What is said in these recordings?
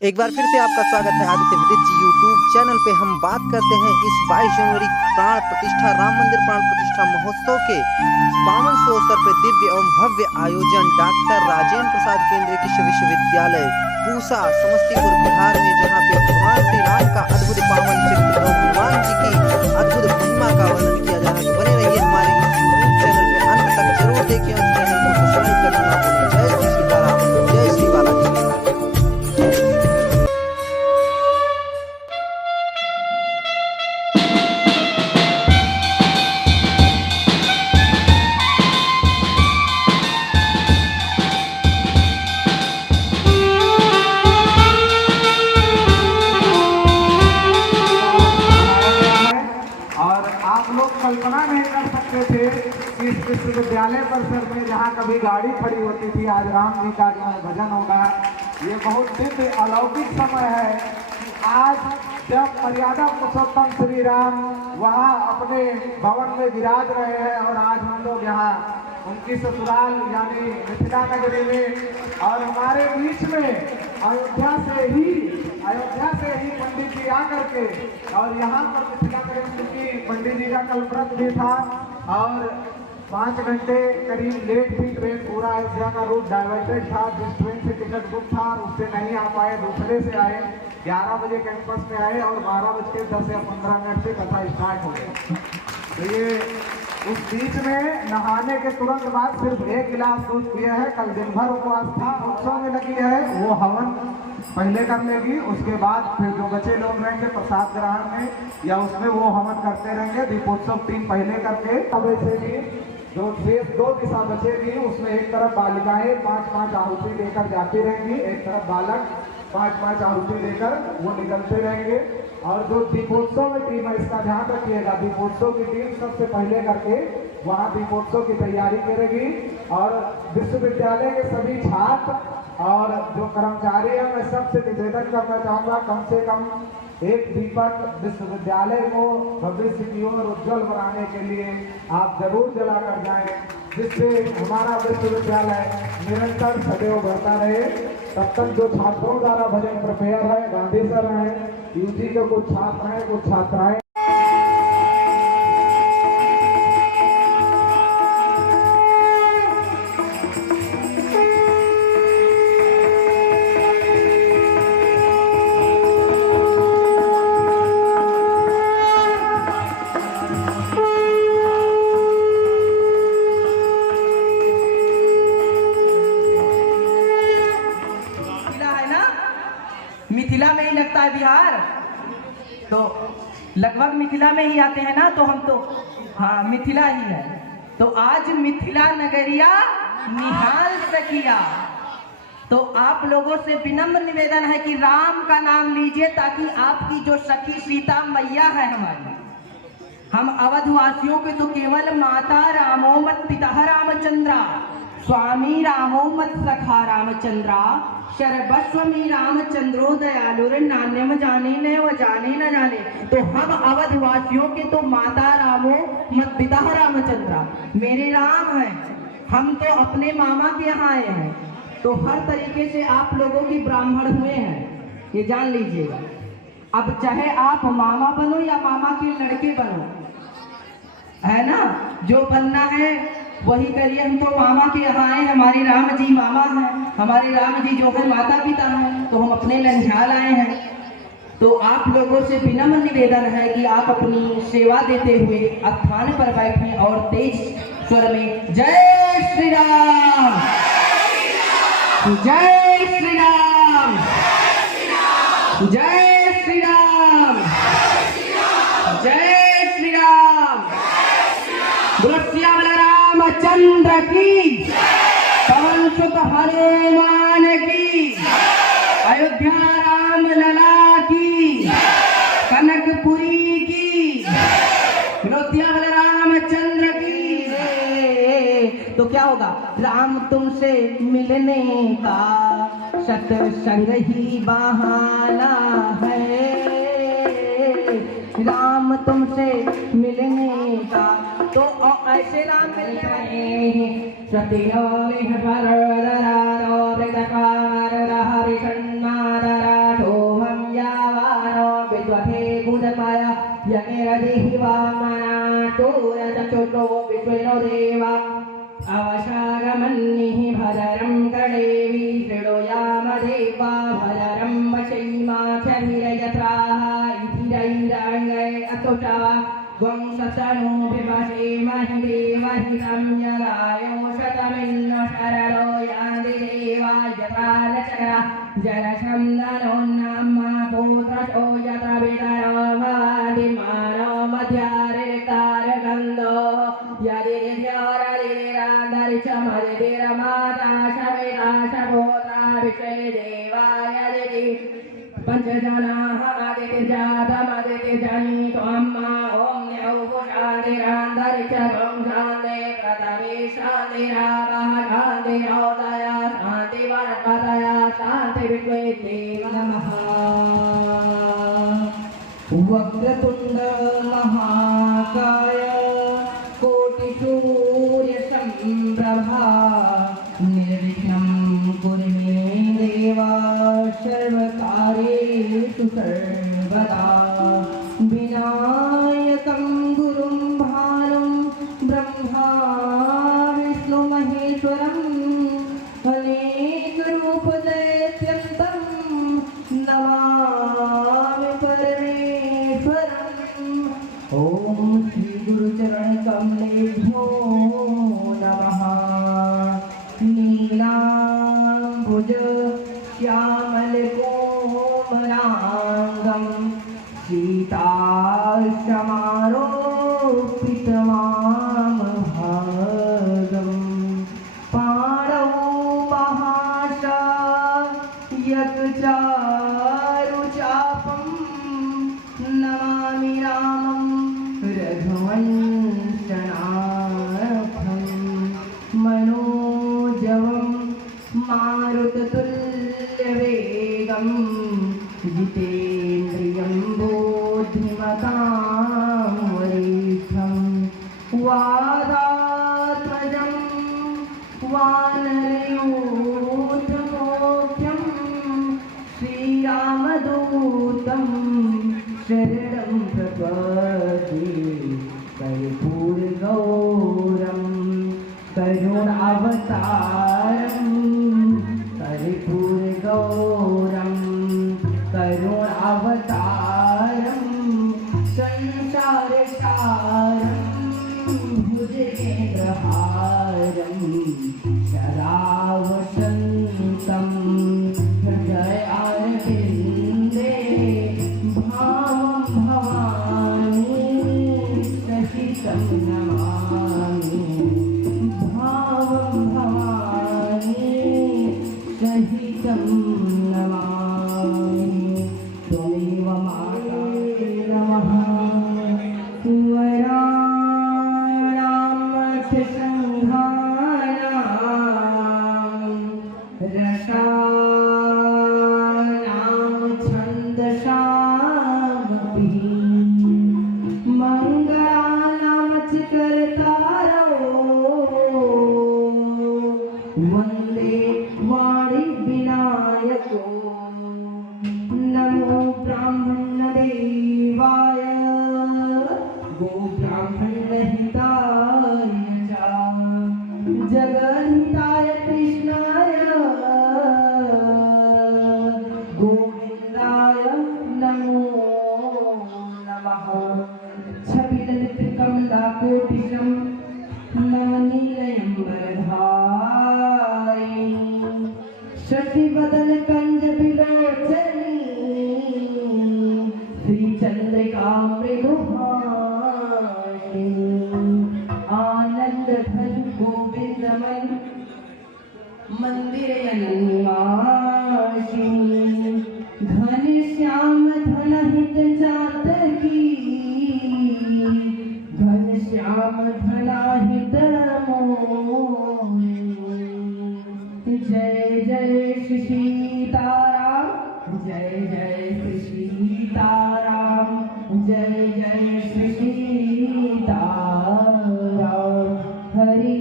एक बार फिर से आपका स्वागत है आदित्य विदित जी यूट्यूब चैनल पे। हम बात करते हैं इस 22 जनवरी प्राण प्रतिष्ठा राम मंदिर प्राण प्रतिष्ठा महोत्सव के पावन अवसर पर दिव्य एवं भव्य आयोजन डॉक्टर राजेंद्र प्रसाद केंद्रीय कृषि विश्वविद्यालय पूसा समस्तीपुर बिहार में, जहाँ पे भगवान श्री राम का अद्भुत पावन चरित्र और हनुमान जी की अद्भुत महिमा का वर्णन किया जा रहा है। बने रहिए हमारे यूट्यूब चैनल पे, अंत तक जरूर देखिए और चैनल को सब्सक्राइब करना ना भूलें। जय श्री सीताराम, जय श्री बालाजी। कल्पना नहीं कर सकते थे कि इस विश्वविद्यालय परिसर में जहाँ कभी गाड़ी खड़ी होती थी, आज राम जी का जो है भजन होगा। ये बहुत दिव्य अलौकिक समय है कि आज जब मर्यादा पुरुषोत्तम श्री राम वहाँ अपने भवन में विराज रहे हैं और आज हम लोग यहाँ उनकी ससुराल यानी मिथिला नगरी में और हमारे बीच में अयोध्या से ही पंडित जी आकर के और यहाँ पर मिथिला नगरी चूंकि पंडित जी का कल व्रत भी था और 5 घंटे करीब लेट थी ट्रेन। पूरा अयोध्या का रूट डाइवर्टेड था, जिस ट्रेन से टिकट बुक था उससे नहीं आ पाए, दूसरे से आए। 11 बजे कैंपस में आए और 12:10 या 15 मिनट से कथा स्टार्ट हो गई। तो ये उस बीच में नहाने के तुरंत बाद सिर्फ 1 गिलास दूध पिए है। कल दिन भर उपवास था, उत्सव में लगी है, वो हवन पहले कर लेगी, उसके बाद फिर जो बचे लोग रहेंगे प्रसाद ग्रहण में या उसमें वो हवन करते रहेंगे। दीपोत्सव 3 पहले करके तब ऐसे भी जो शेष 2 दिशा बचेगी उसमें एक तरफ बालिकाएं 5-5 आहुति लेकर जाती रहेंगी, एक तरफ बालक 5-5 आहुति लेकर वो निकलते रहेंगे। और जो दीपोत्सव में टीम है इसका ध्यान रखिएगा, दीपोत्सव की टीम सबसे पहले करके वहाँ दीपोत्सव की तैयारी करेगी। और विश्वविद्यालय के सभी छात्र और जो कर्मचारी हैं मैं सबसे निवेदन करना चाहूँगा, कम से कम एक दीपक विश्वविद्यालय को भविष्य की ओर उज्जवल बनाने के लिए आप जरूर जलाकर जाएं, जिससे हमारा विश्वविद्यालय निरंतर सदैव बढ़ता रहे। तब तक जो छात्रों द्वारा भजन प्रिपेयर है, गांधी सर हैं, यूजी के कुछ छात्र हैं, कुछ छात्राएं मिथिला में ही लगता है बिहार, तो लगभग मिथिला में ही आते हैं ना, तो हम तो हाँ मिथिला ही है। तो आज मिथिला नगरिया निहाल सखिया, तो आप लोगों से विनम्र निवेदन है कि राम का नाम लीजिए ताकि आपकी जो सखी सीता मैया है हमारी, हम अवधवासियों के तो केवल माता रामो मत पिता रामचंद्रा, स्वामी रामो मत सखा रामचंद्रा, सर्वस्वमी रामचंद्रो दयालुर नान्यम जाने न व जाने न जाने। तो हम अवधवासियों के तो माता रामो मत पिता रामचंद्रा मेरे राम हैं, हम तो अपने मामा के यहाँ आए हैं। तो हर तरीके से आप लोगों की ब्राह्मण हुए हैं, ये जान लीजिएगा। अब चाहे आप मामा बनो या मामा के लड़के बनो, है ना, जो बनना है वही करिए। हम तो मामा के यहाँ आए, हमारे राम जी मामा हैं, हमारे राम जी जो है माता पिता हैं, तो हम अपने लंझाल आए हैं। तो आप लोगों से विनम्र निवेदन है कि आप अपनी सेवा देते हुए स्थान पर बैठें और तेज स्वर में जय श्री राम, जय श्री राम, जय श्री राम, जय श्री राम, रामचंद्र की, पवन सुत हनुमान की, अयोध्या राम लला की, कनकपुरी की, अयोध्या रामचंद्र की। तो क्या होगा, राम तुमसे मिलने का सत्संग ही बहाना है, राम तुमसे मिलने का। तो ऐसे राम मिलने वाले हरिः वामनाटोरचक्षुषो विष्णो देवा अवशागमन्निः भदरं कडेवी शृणुयामदेवा भदरं वशैमाचभिरयत्राः इतिरैराङ्गै अतुषा त्वं सतनु विवशेमहि देवहितं यदायो शतमिन्नो शरलो यादि देवा यथा नचरा जनशन्दनोन्नम्मा पुत्रशो यत्र वितरो भवति मानो मध्यारितारगन्धो यदिरिद्योरदिरान्तरिक्षमदिरमाता शविता शपोता विषये देवाय दिरि पंचजनाः अदितिजातमदितिजनि त्वम्मा ॐ न्यौपुषादिरान्तरिक्षं शान्ते प्रथमे शान्तिरावः शान्तिरोदया शान्तिवरपतया शान्तिर्विद्वे नमः। वक्रतुण्ड महाकाय कोटिसूर्यसम्प्रभा निर्विघ्नं कुरु मे देवा सर्वकार्येषु सर्वदा विनायकं गुरुं भानुं ब्रह्मा विष्णुमहेश्वरम् अनेकरूपदैत्यन्तं नमामि परमेश्वरम्। ॐ श्रीगुरुचरणकमलेभ्यो नमः। नीलाम्बुज श्यामलकोमलाङ्गं सीताशमारोपितवामभागं पाणौ महाशायकचारुचापं नमामि रामं रघुवंशनाथं मनोजवं मारुततुल्यवेगं जितेन्द्रियं बुद्धिमतां वरिष्ठं वादात्मजं वानरयूथमुख्यं श्रीरामदूतं शरणं प्रपद्ये कर्पूरगौरं करुणावतारं कर्पूरगौरं करुणावतारं संसारसारं भुजगेन्द्रहारं सदा वसन्तं हृदयारविन्दे भावं भवानी सहितं नमामि भावं भवानी सहितं नमामि त्वमेव माता नमः। वराणामर्थसंहारां रसानां छन्दसामपि मङ्गलानां च कर्तारो वन्दे वाणिविनायको नमो ब्राह्मणदेवाय गोब्राह्मणहिताय च जगन्हिताय कृष्णाय गोविन्दाय नमो नमः। छविललितकमलाकोटिशं नवनीलयम्बरधारी शशिवदनकञ्जविलोचनी श्रीचन्द्रिका मृदुभाषिणी आनन्दघन गोविन्दमय मन्दिरयन्निवासिनी घनश्याम धनहित चातकी घनश्याम धनाहित मोहिनी। जय जय श्री सीताराम जय जय श्री सीताराम जय जय श्री सीताराम। हरि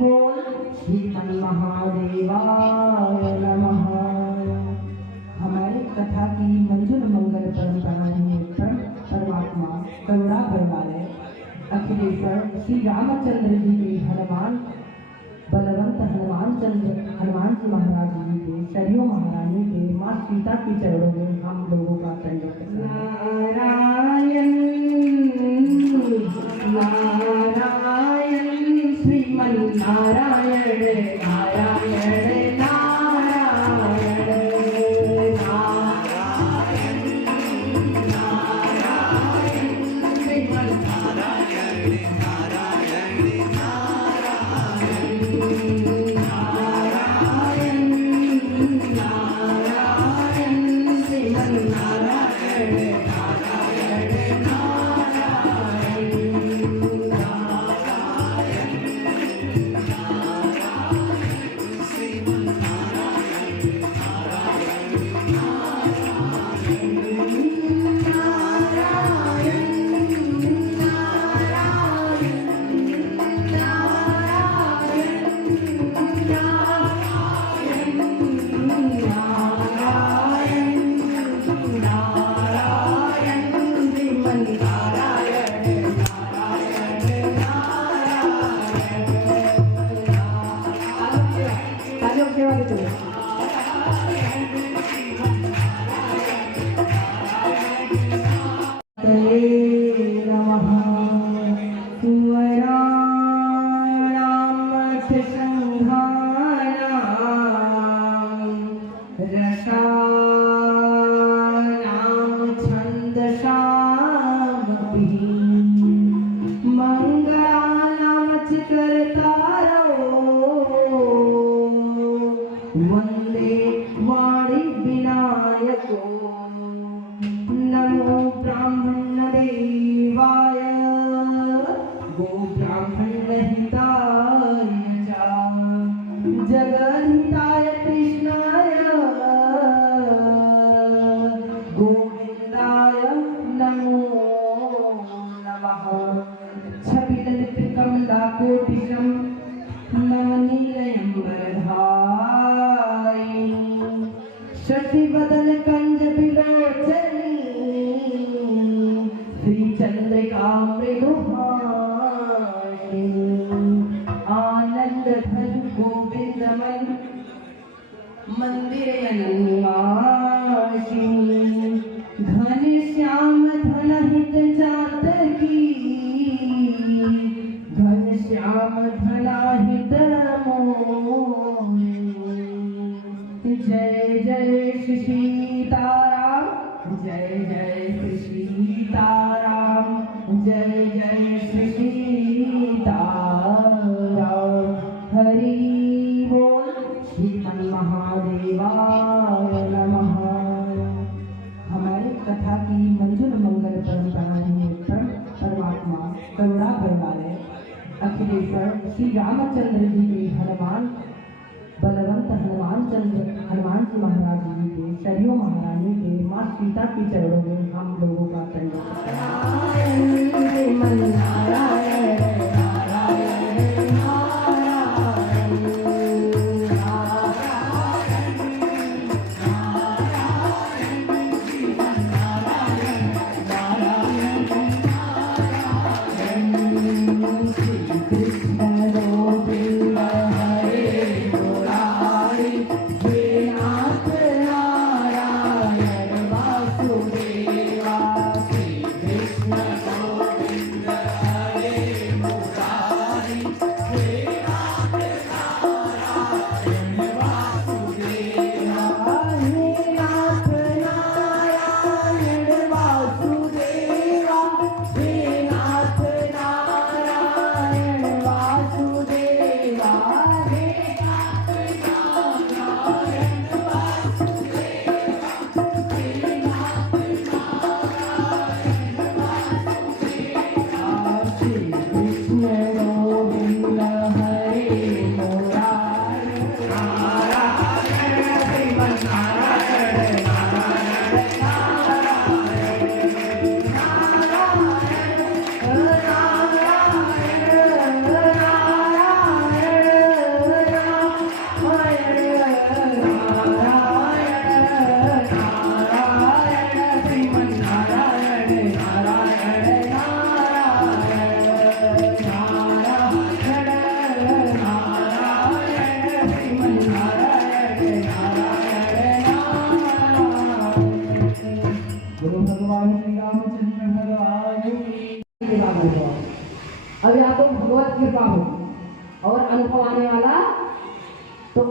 बोल श्रीमन महादेवाय नमः। हमारी कथा की मंजुल मंगल परंपरा में परमात्मा करुणा अखिलेश्वर श्री रामचंद्र जी के हनुमान बलवंत हनुमान जी महाराज जी के सरयू महारानी के माँ सीता के चरणों में हम लोगों का दंडवत नारायण नारायण श्रीमन नारायण नारायण वंदे वाणी विनायको नमो ब्राह्मण देवाय गो ब्राह्मण हिताय जगन्हिताय कृष्णाय गोविंदाय नमो नमः छविललित कमलाकोटिशं नवनीलयम्बरधारी शशिवदन कंज विलोचनी श्रीचंद्रिका मृदुभाषिणी आनंद घन गोविंदमन मंदिर निवासिनी घन श्याम धन हित चातकी घन श्याम धनाहित जय जय श्री सीताराम जय जय श्री सीताराम जय जय श्री सीताराम हरि बोल श्रीमन महादेवाय नमः। हमारी कथा की मंजुल मंगल परंपरा में परमात्मा करुणा करवाले अखिलेश्वर श्री रामचंद्र जी के हनुमान बलवंत हनुमान जी महाराज जी के सरयू महारानी के माँ सीता के चरणों में हम लोगों का कृष्ण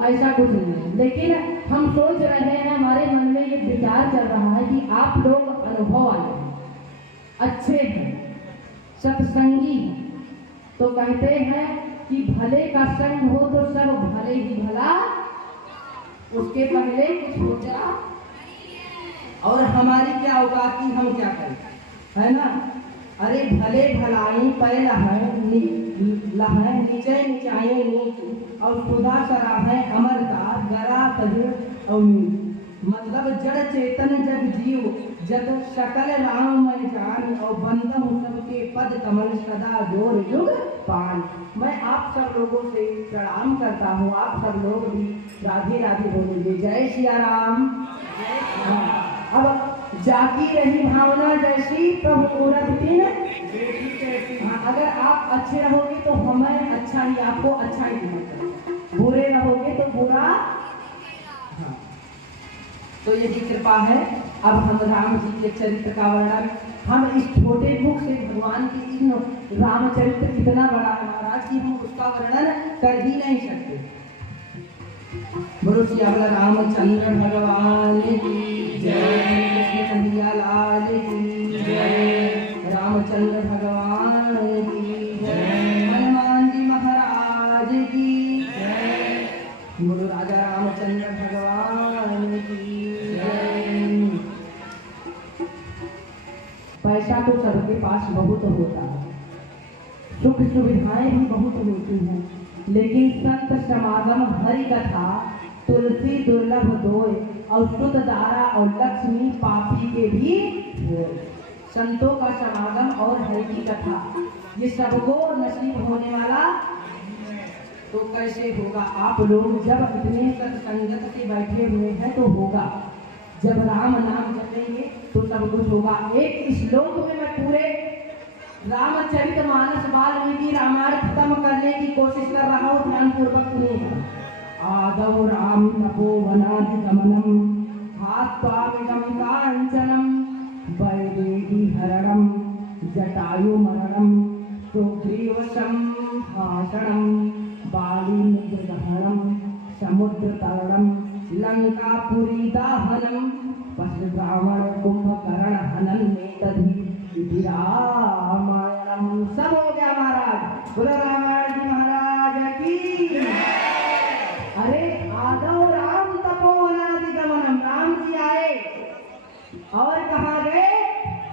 ऐसा कुछ नहीं है। लेकिन हम सोच रहे हैं, हमारे मन में ये विचार चल रहा है कि आप लोग अनुभव वाले हैं, अच्छे हैं, सत्संगी हैं, तो कहते हैं कि भले का संग हो तो सब भले ही भला, उसके पहले कुछ हो जा। और हमारी क्या औकात की, हम क्या करें, है ना। अरे भले भलाई पै लहै नीचे नीचाए नीच और खुदा सराहे अमरता गरा तज और मतलब जड़ चेतन जग जीव जग सकल राम मैं जान और बंदा हूँ सबके पद कमल सदा जोर युग पान। मैं आप सब लोगों से प्रणाम करता हूँ, आप सब लोग भी राधे राधे बोलेंगे, जय सिया राम। अब जागी रही भावना जैसी प्रभु मूरत दिन। अगर आप अच्छे रहोगे तो हमें अच्छा ही, आपको अच्छा ही दिखेगा, बुरे रहोगे तो बुरा। तो यही कृपा है। अब हम राम जी के चरित्र का वर्णन, हम इस छोटे मुख से भगवान की इन रामचरित्र इतना बड़ा है महाराज कि हम उसका वर्णन कर ही नहीं सकते। बोलो श्यामला रामचंद्र भगवान की जय, कृष्ण कन्हैया लाल की जय, रामचंद्र भगवान की जय, हनुमान जी महाराज की जय, बोलो राजा रामचंद्र भगवान की जय। पैसा तो सबके पास बहुत होता है, सुख सुविधाएं भी बहुत होती हैं, लेकिन संत समागम हरि कथा तुलसी दुर्लभ दोय और शुद्ध दारा और लक्ष्मी पापी के भी होय। संतों का समागम और हरि की कथा ये सबको नसीब होने वाला तो कैसे होगा। आप लोग जब इतने सत्संगत से बैठे हुए हैं तो होगा, जब राम नाम जपेंगे तो सब कुछ होगा। एक श्लोक में मैं पूरे रामचरितमानस वाल्मीकि रामायण खत्म करने की कोशिश कर रहा हूँ, ध्यान पूर्वक सुनिएगा। आदौ राम तपोवनाधिगमनम् हात्वामिदं काञ्चनं वैदेही हरणं जटायुमरणं सुग्रीवसंहासनं बालीमुद्रदहनं समुद्रतरणं लंकापुरी दाहनं पशुब्राह्मण कुंभकर्ण नेतधि रामायणम। सब हो गया महाराज, बोलो रामायण जी महाराज की। अरे आदौ राम तपोवनाधिगमनम, राम जी आए और कहाँ गए,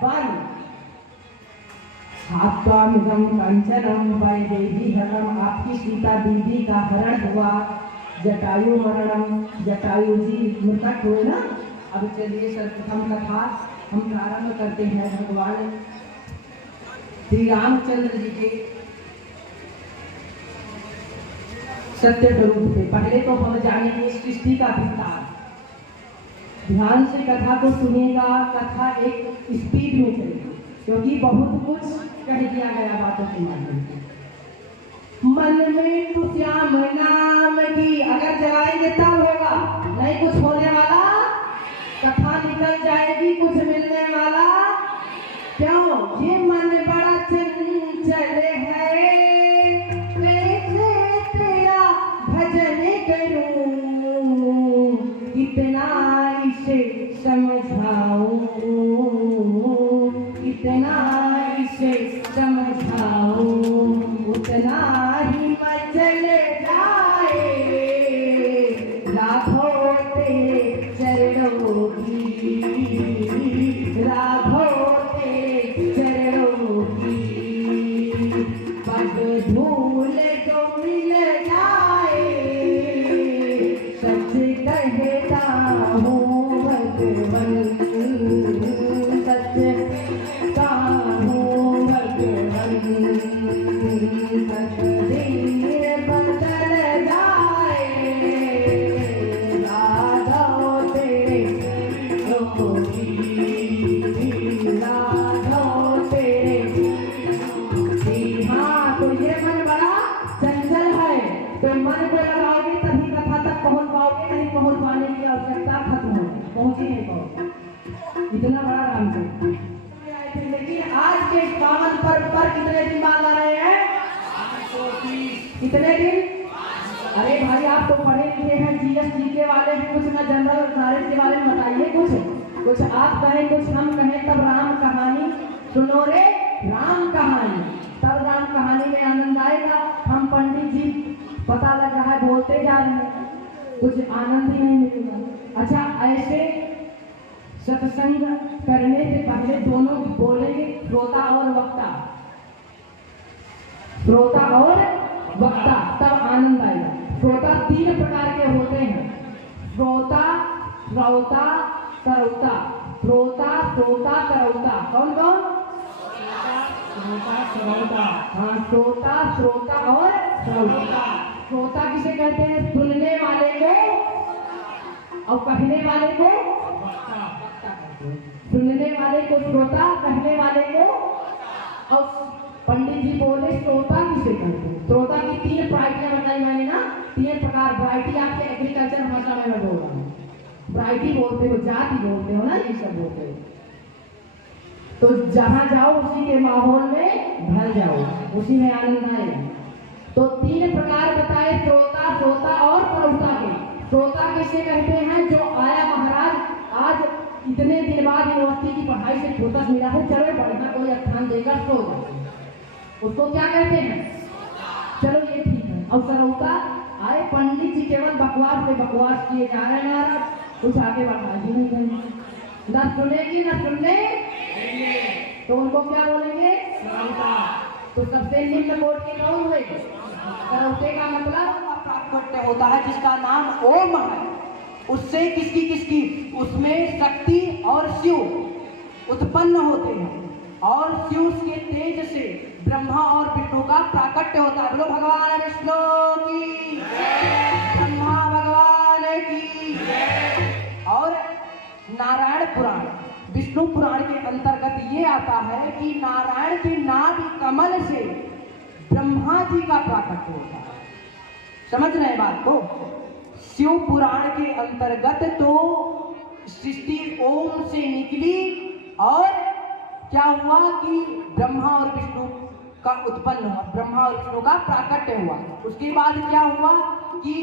वन। हात्वामिदं कंचनम वैदेही हरणम, आपकी सीता दीदी का हरण हुआ। जटायु मरणम, जटायु जी मृतक हुए ना। अब चलिए सर्वप्रथम कथा हम प्रारंभ करते हैं भगवान श्री रामचंद्र जी के सत्य स्वरूप से। पहले तो हम जानेंगे सृष्टि का विस्तार, ध्यान से कथा को सुनिएगा, कथा एक स्पीड में चलेगी क्योंकि बहुत कुछ कह दिया गया बातों के माध्यम से। मन में तू श्याम नाम की अगर जगाएंगे तब होगा, नहीं कुछ होने वाला, कथा निकल जाएगी, कुछ मिलने वाला क्यों। ये मन बड़ा चंचल है, कैसे तेरा भजन करूं, कितना इसे समझाऊं, कितना इसे समझाऊं, उतना ही मचल जाए लाखों तेरे चरणों की, लाखों तेरे चरणों की, पग धूल जो मिल जाए, सच कहता हूँ भगवन, सच कहता हूँ भगवन, तकदीर बदल जाए राधो तेरे राधो तेरे। हाँ, तो ये मन बड़ा चंचल है, तो मन को लगाओगे तभी कथा तक पहुंच पाओगे, नहीं पहुंच पाने की आवश्यकता खत्म हो, पहुंच ही नहीं पाओगे। इतना बड़ा रामचरित्र। लेकिन आज के पावन पर्व पर कितने दिन बाद आ रहे हैं, कितने दिन, अरे भाई आप तो पढ़े लिखे हैं, जीएस जीके वाले हैं, कुछ ना जनरल नॉलेज के बारे में बताइए कुछ आप कहें कुछ हम कहें, तब राम कहानी सुनो रे राम कहानी, तब राम कहानी में आनंद आएगा। हम पंडित जी पता लग रहा है बोलते जा रहे हैं, कुछ आनंद ही नहीं मिलेगा। अच्छा, ऐसे सत्संग करने से पहले दोनों बोलेंगे श्रोता और वक्ता, श्रोता और वक्ता, तब आनंद आएगा। श्रोता 3 प्रकार के होते हैं, श्रोता, श्रौता, सरौता। श्रोता, श्रोता, सरौता, कौन कौन? श्रोता, श्रौता। हाँ, श्रोता, श्रोता और सरौता। श्रोता किसे कहते हैं? सुनने वाले को, और कहने वाले को सुनने वाले को श्रोता, कहने वाले को। और पंडित जी बोले श्रोता किसे कहते हैं? श्रोता की 3 वैरायटियां बताई मैंने ना, 3 प्रकार। वैरायटी आपके एग्रीकल्चर भाषा में मैं बोल रहा हूँ, वैरायटी बोलते हो, जाति बोलते हो ना, ये सब बोलते हो। तो जहां जाओ उसी के माहौल में ढल जाओ, उसी में आनंद आएगा। तो 3 प्रकार बताए, श्रोता, श्रोता और परौता के। श्रोता किसे कहते हैं? जो आया महाराज आज इतने दिन बाद यूनिवर्सिटी की पढ़ाई से फुर्सत मिला है, चलो बढ़िया कोई स्थान देगा, सो जाए, उसको क्या कहते हैं? चलो ये ठीक है। और सरौता आए पंडित जी केवल बकवास पे बकवास किए जा रहे हैं महाराज, कुछ आगे बढ़ा ही नहीं करेंगे, ना सुनेगी ना सुनने, तो उनको क्या बोलेंगे? सरौता। तो सबसे निम्न कोटि के कौन हुए? सरौते का मतलब प्राकट्य होता है, जिसका नाम ओम है। उससे किसकी उसमें शक्ति और शिव उत्पन्न होते हैं, और शिव के तेज से ब्रह्मा और विष्णु का प्राकट्य होता है। बोलो भगवान विष्णु की, ब्रह्मा भगवान की। और नारायण पुराण, विष्णु पुराण के अंतर्गत ये आता है कि नारायण के नाभ कमल से ब्रह्मा जी का प्राकट्य होता है। समझ रहे हैं बात को? शिव पुराण के अंतर्गत तो सृष्टि ओम से निकली, और क्या हुआ कि ब्रह्मा और विष्णु का उत्पन्न हुआ, ब्रह्मा और विष्णु का प्राकट्य हुआ। उसके बाद क्या हुआ कि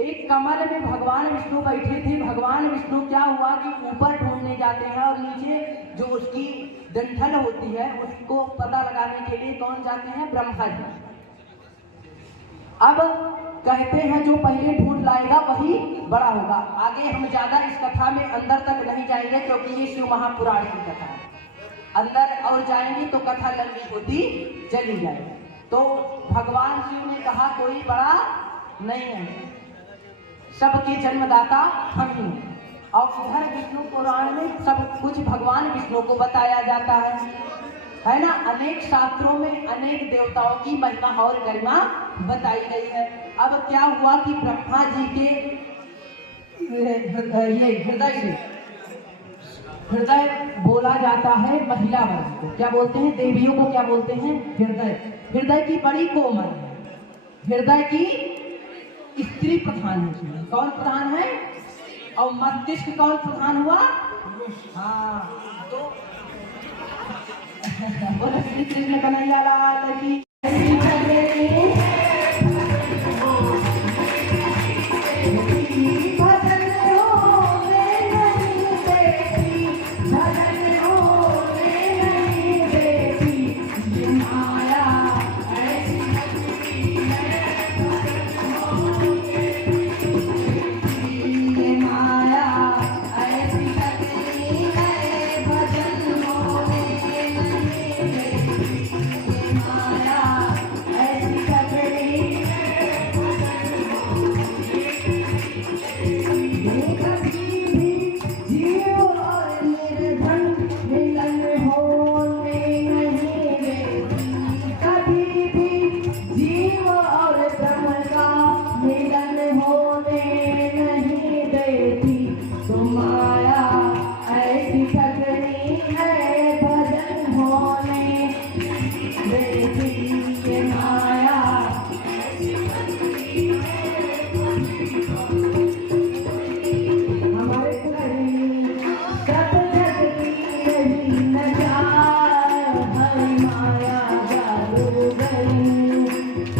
एक कमल में भगवान विष्णु बैठे थे। भगवान विष्णु क्या हुआ कि ऊपर ढूंढने जाते हैं, और नीचे जो उसकी डंठल होती है उसको पता लगाने के लिए कौन जाते हैं? ब्रह्मा जी। अब कहते हैं जो पहले ढूंढ लाएगा वही बड़ा होगा। आगे हम ज्यादा इस कथा में अंदर तक नहीं जाएंगे, क्योंकि ये शिव महापुराण की कथा है। अंदर और जाएंगे तो कथा लंबी होती चली जाएगी। तो भगवान शिव ने कहा कोई बड़ा नहीं है, सबके जन्मदाता हम ही हैं। और इधर विष्णु पुराण में सब कुछ भगवान विष्णु को बताया जाता है ना। अनेक शास्त्रों में अनेक देवताओं की महिमा और गरिमा बताई गई है। अब क्या हुआ कि ब्रह्मा जी के ये हृदय बोला जाता है महिला वर्ग को। क्या बोलते हैं? देवियों को क्या बोलते हैं? हृदय। हृदय की बड़ी कोमल है, हृदय की स्त्री प्रधान है। कौन प्रधान है? और मस्तिष्क कौन प्रधान हुआ? हाँ, तो बोलो श्री कृष्ण कन्हैया लाल की।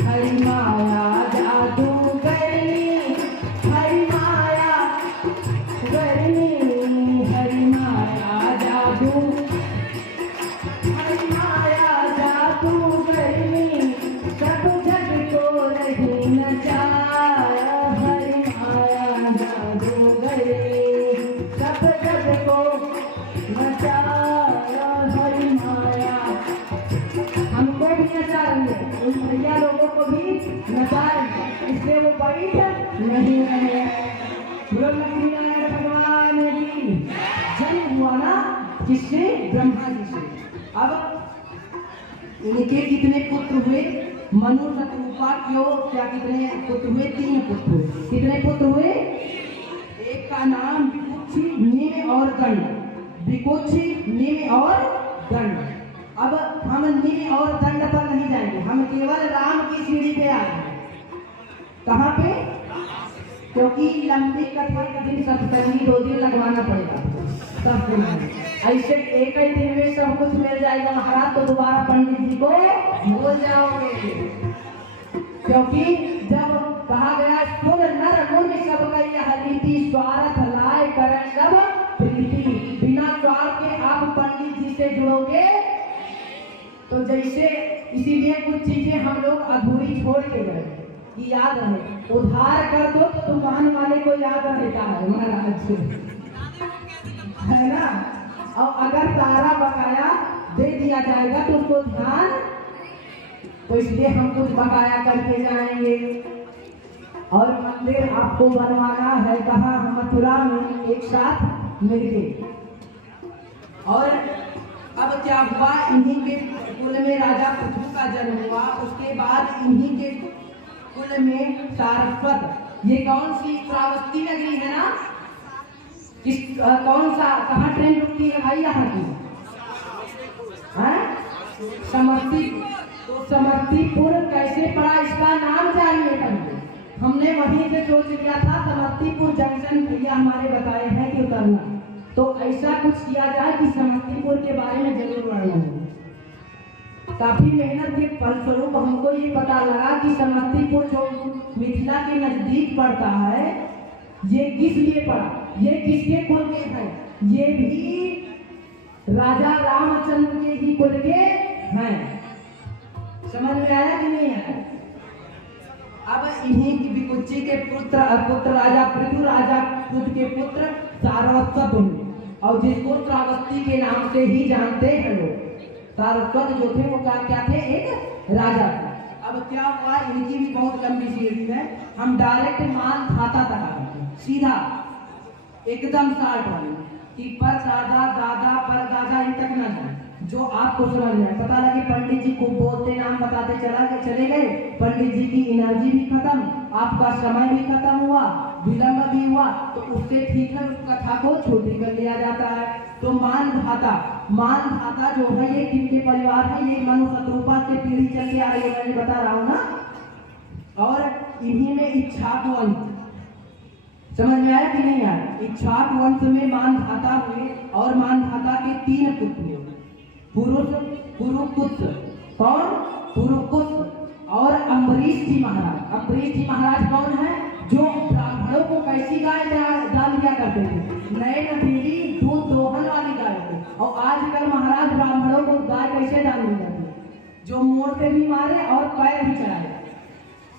हरि माया जादू गई। किससे? ब्रह्मा जी से। अब इनके कितने पुत्र हुए? मनु शतरूपा क्यों क्या कितने पुत्र हुए? 3 पुत्र हुए। कितने पुत्र हुए? एक का नाम विकुक्षी, निम और दंड। विकुक्षी, निम और दंड। अब हम निम और दंड पर नहीं जाएंगे, हम केवल राम की सीढ़ी पे आ गए। कहाँ पे? क्योंकि लंबी कथा का दिन सप्तमी 2 दिन लगवाना पड़ेगा सब दिन। ऐसे एक ही दिन में सब कुछ मिल जाएगा महाराज, तो दोबारा पंडित जी को भूल जाओगे। क्योंकि जब कहा गया सुन नर मुनि सब यह रीति, स्वार्थ लाए करें सब प्रीति। बिना स्वार्थ के आप पंडित जी से जुड़ोगे तो जैसे, इसीलिए कुछ चीजें हम लोग अधूरी छोड़ के गए कि याद रहे। उधार कर दो तो दुकान वाले को याद रहता है महाराज, है ना। और अगर सारा बकाया दे दिया जाएगा तो उसको ध्यान, तो इसलिए हम कुछ बकाया करके जाएंगे। और मंदिर आपको बनवाना है कहाँ? मथुरा में एक साथ मिलके। और अब क्या हुआ? इन्हीं के कुल में राजा पृथु का जन्म हुआ। उसके बाद इन्हीं के कुल में सारस्वत, ये कौन सी श्रावस्ती नगरी है ना, किस कौन सा, कहाँ ट्रेन रुकती है भाई यहाँ की? समस्तीपुर। तो समस्तीपुर कैसे पड़ा, इसका नाम जानिए पहले। हमने वहीं से सोच लिया था समस्तीपुर जंक्शन भैया हमारे बताए हैं कि उतरना, तो ऐसा कुछ किया जाए कि समस्तीपुर के बारे में जरूर पढ़ना है। काफी मेहनत के फलस्वरूप हमको ये पता लगा कि समस्तीपुर जो मिथिला के नजदीक पड़ता है, ये किस लिए पड़ा? ये किसके कुल के हैं? ये भी राजा रामचंद्र के ही कुल के हैं। समझ में आया कि नहीं आया? अब इन्हीं की विकुक्षी के पुत्र राजा पृथु राजा खुद के पुत्र सारस्वत हुए, और जिसको श्रावस्ती के नाम से ही जानते हैं लोग। सारस्वत जो थे वो क्या थे? एक राजा थे। अब क्या हुआ? इनकी भी बहुत लंबी सीढ़ी है, हम डायरेक्ट मान खाता तक आ गए, सीधा एकदम स्टार्ट वाली कि पर दादा दादा पर दादा इन तक न जाए, जो आपको समझ में पता लगे। पंडित जी को बोलते नाम बताते चले गए, पंडित जी की एनर्जी भी खत्म, आपका समय भी खत्म हुआ, विलंब भी हुआ, तो उससे ठीक है उस कथा को छोटी कर लिया जाता है। तो मान धाता जो है ये किनके परिवार है? ये मनु शतरूपा से पीढ़ी चल के आ रही है, मैंने बता रहा हूँ ना। और इन्हीं में इक्ष्वाकु वंश, समझ में आया कि नहीं आया? इक्ष्वाकु वंश में मान धाता हुए, और मान धाता के 3 पुत्र हुए, पुरुकुत्स। कौन? पुरुकुत्स और अम्बरीश जी महाराज। अम्बरीश जी महाराज कौन है? जो ब्राह्मणों को कैसी गाय डाल दिया करते थे? नए नतीली दूध दोहन वाली गाय थे। और आजकल महाराज ब्राह्मणों को गाय कैसे डाल दी जाती है? जो मोड़ पे भी मारे और पैर भी चढ़ाए,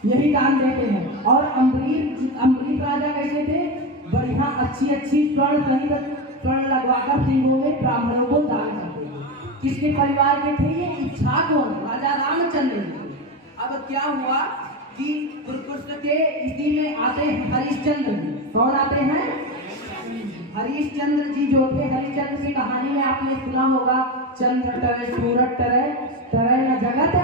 यही दान देते हैं। और अम्बरीश राजा कैसे थे? बढ़िया अच्छी स्वर्ण लगवाकर सिंहों में ब्राह्मणों को दान करते थे। किसके परिवार के थे ये? इक्ष्वाकु राजा रामचंद्र जी। अब क्या हुआ कि कुरुकुल के इसी में आते हैं हरिश्चंद्र जी। कौन आते हैं? हरिश्चंद्र जी जो थे, हरिश्चंद्र की कहानी में आपने सुना होगा, चंद्र टरे सूरज टरे न जगत,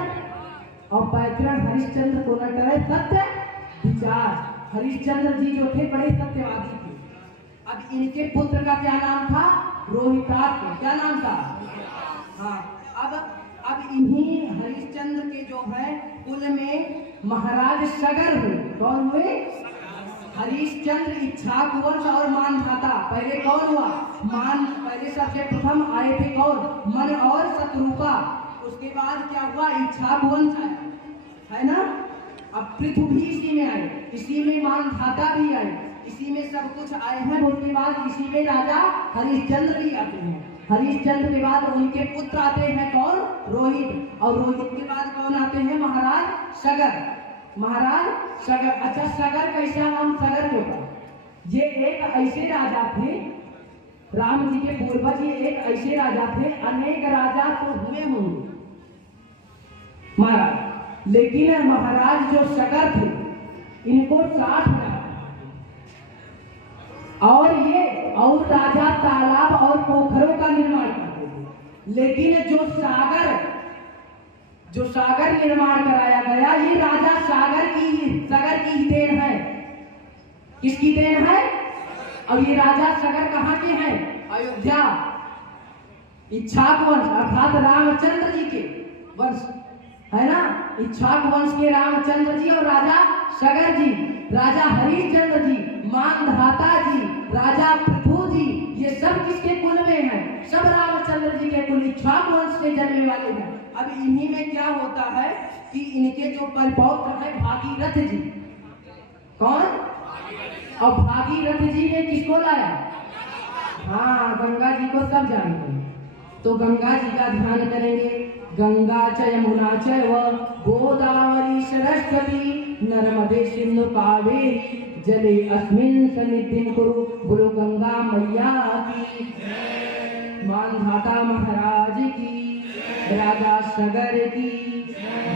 और पैतृण हरिश्चंद्र को न टरे सत्य विचार। हरिश्चंद्र जी जो थे बड़े सत्यवादी थे। अब इनके पुत्र का क्या नाम था? रोहिताक्ष। क्या नाम था? हाँ। अब इन्हीं हरिश्चंद्र के जो है कुल में महाराज सगर हुए। कौन हुए? हरिश्चंद्र, इक्ष्वाकु वंश और मान धाता। पहले कौन हुआ? पहले सबसे प्रथम आए थे कौन? मन और शतरूपा। उसके बाद क्या हुआ? इक्ष्वाकु वंश आया, है ना। अब पृथु भी इसी में आए, इसी में मान धाता भी आए, इसी में सब कुछ आए हैं। उसके बाद इसी में राजा हरिश्चंद्र भी आते हैं। हरिश्चंद्र के बाद उनके पुत्र आते हैं कौन? रोहित। और रोहित के बाद कौन आते हैं? महाराज सगर। अच्छा, सगर कैसा नाम सगर क्यों पड़ा? ये एक ऐसे राजा थे, राम जी के पूर्वज, ये एक ऐसे राजा थे, अनेक राजा तो हुए होंगे महाराज, लेकिन महाराज जो सगर थे इनको 60 राजा, और राजा तालाब और पोखरों का निर्माण लेकिन जो सागर निर्माण कराया गया, ये राजा सगर की ही देन है। किसकी देन है? और ये राजा सगर कहाँ के हैं? अयोध्या, इक्ष्वाकु वंश अर्थात रामचंद्र जी के वंश है ना। इक्ष्वाकु वंश के रामचंद्र जी और राजा सगर जी, राजा हरिश्चंद्र जी, मानधाता जी, राजा पृथु जी, ये सब किसके कुल में हैं? सब रामचंद्र जी के कुल, इक्ष्वाकु वंश से जन्मे वाले हैं। अब इन्हीं में क्या होता है कि इनके जो परिपौत्र है भागीरथ जी। कौन? और भागीरथ जी ने किसको लाया? हाँ, गंगा जी को सब जानते हैं। तो गंगा जी का ध्यान करेंगे। गंगा च यमुना च व गोदावरी सरस्वती नर्मदे सिंधु कावेरी जले अस्मिन् सन्निधिं कुरु। बोलो गंगा मैया की, मानधाता महाराज की, राजा सगर की,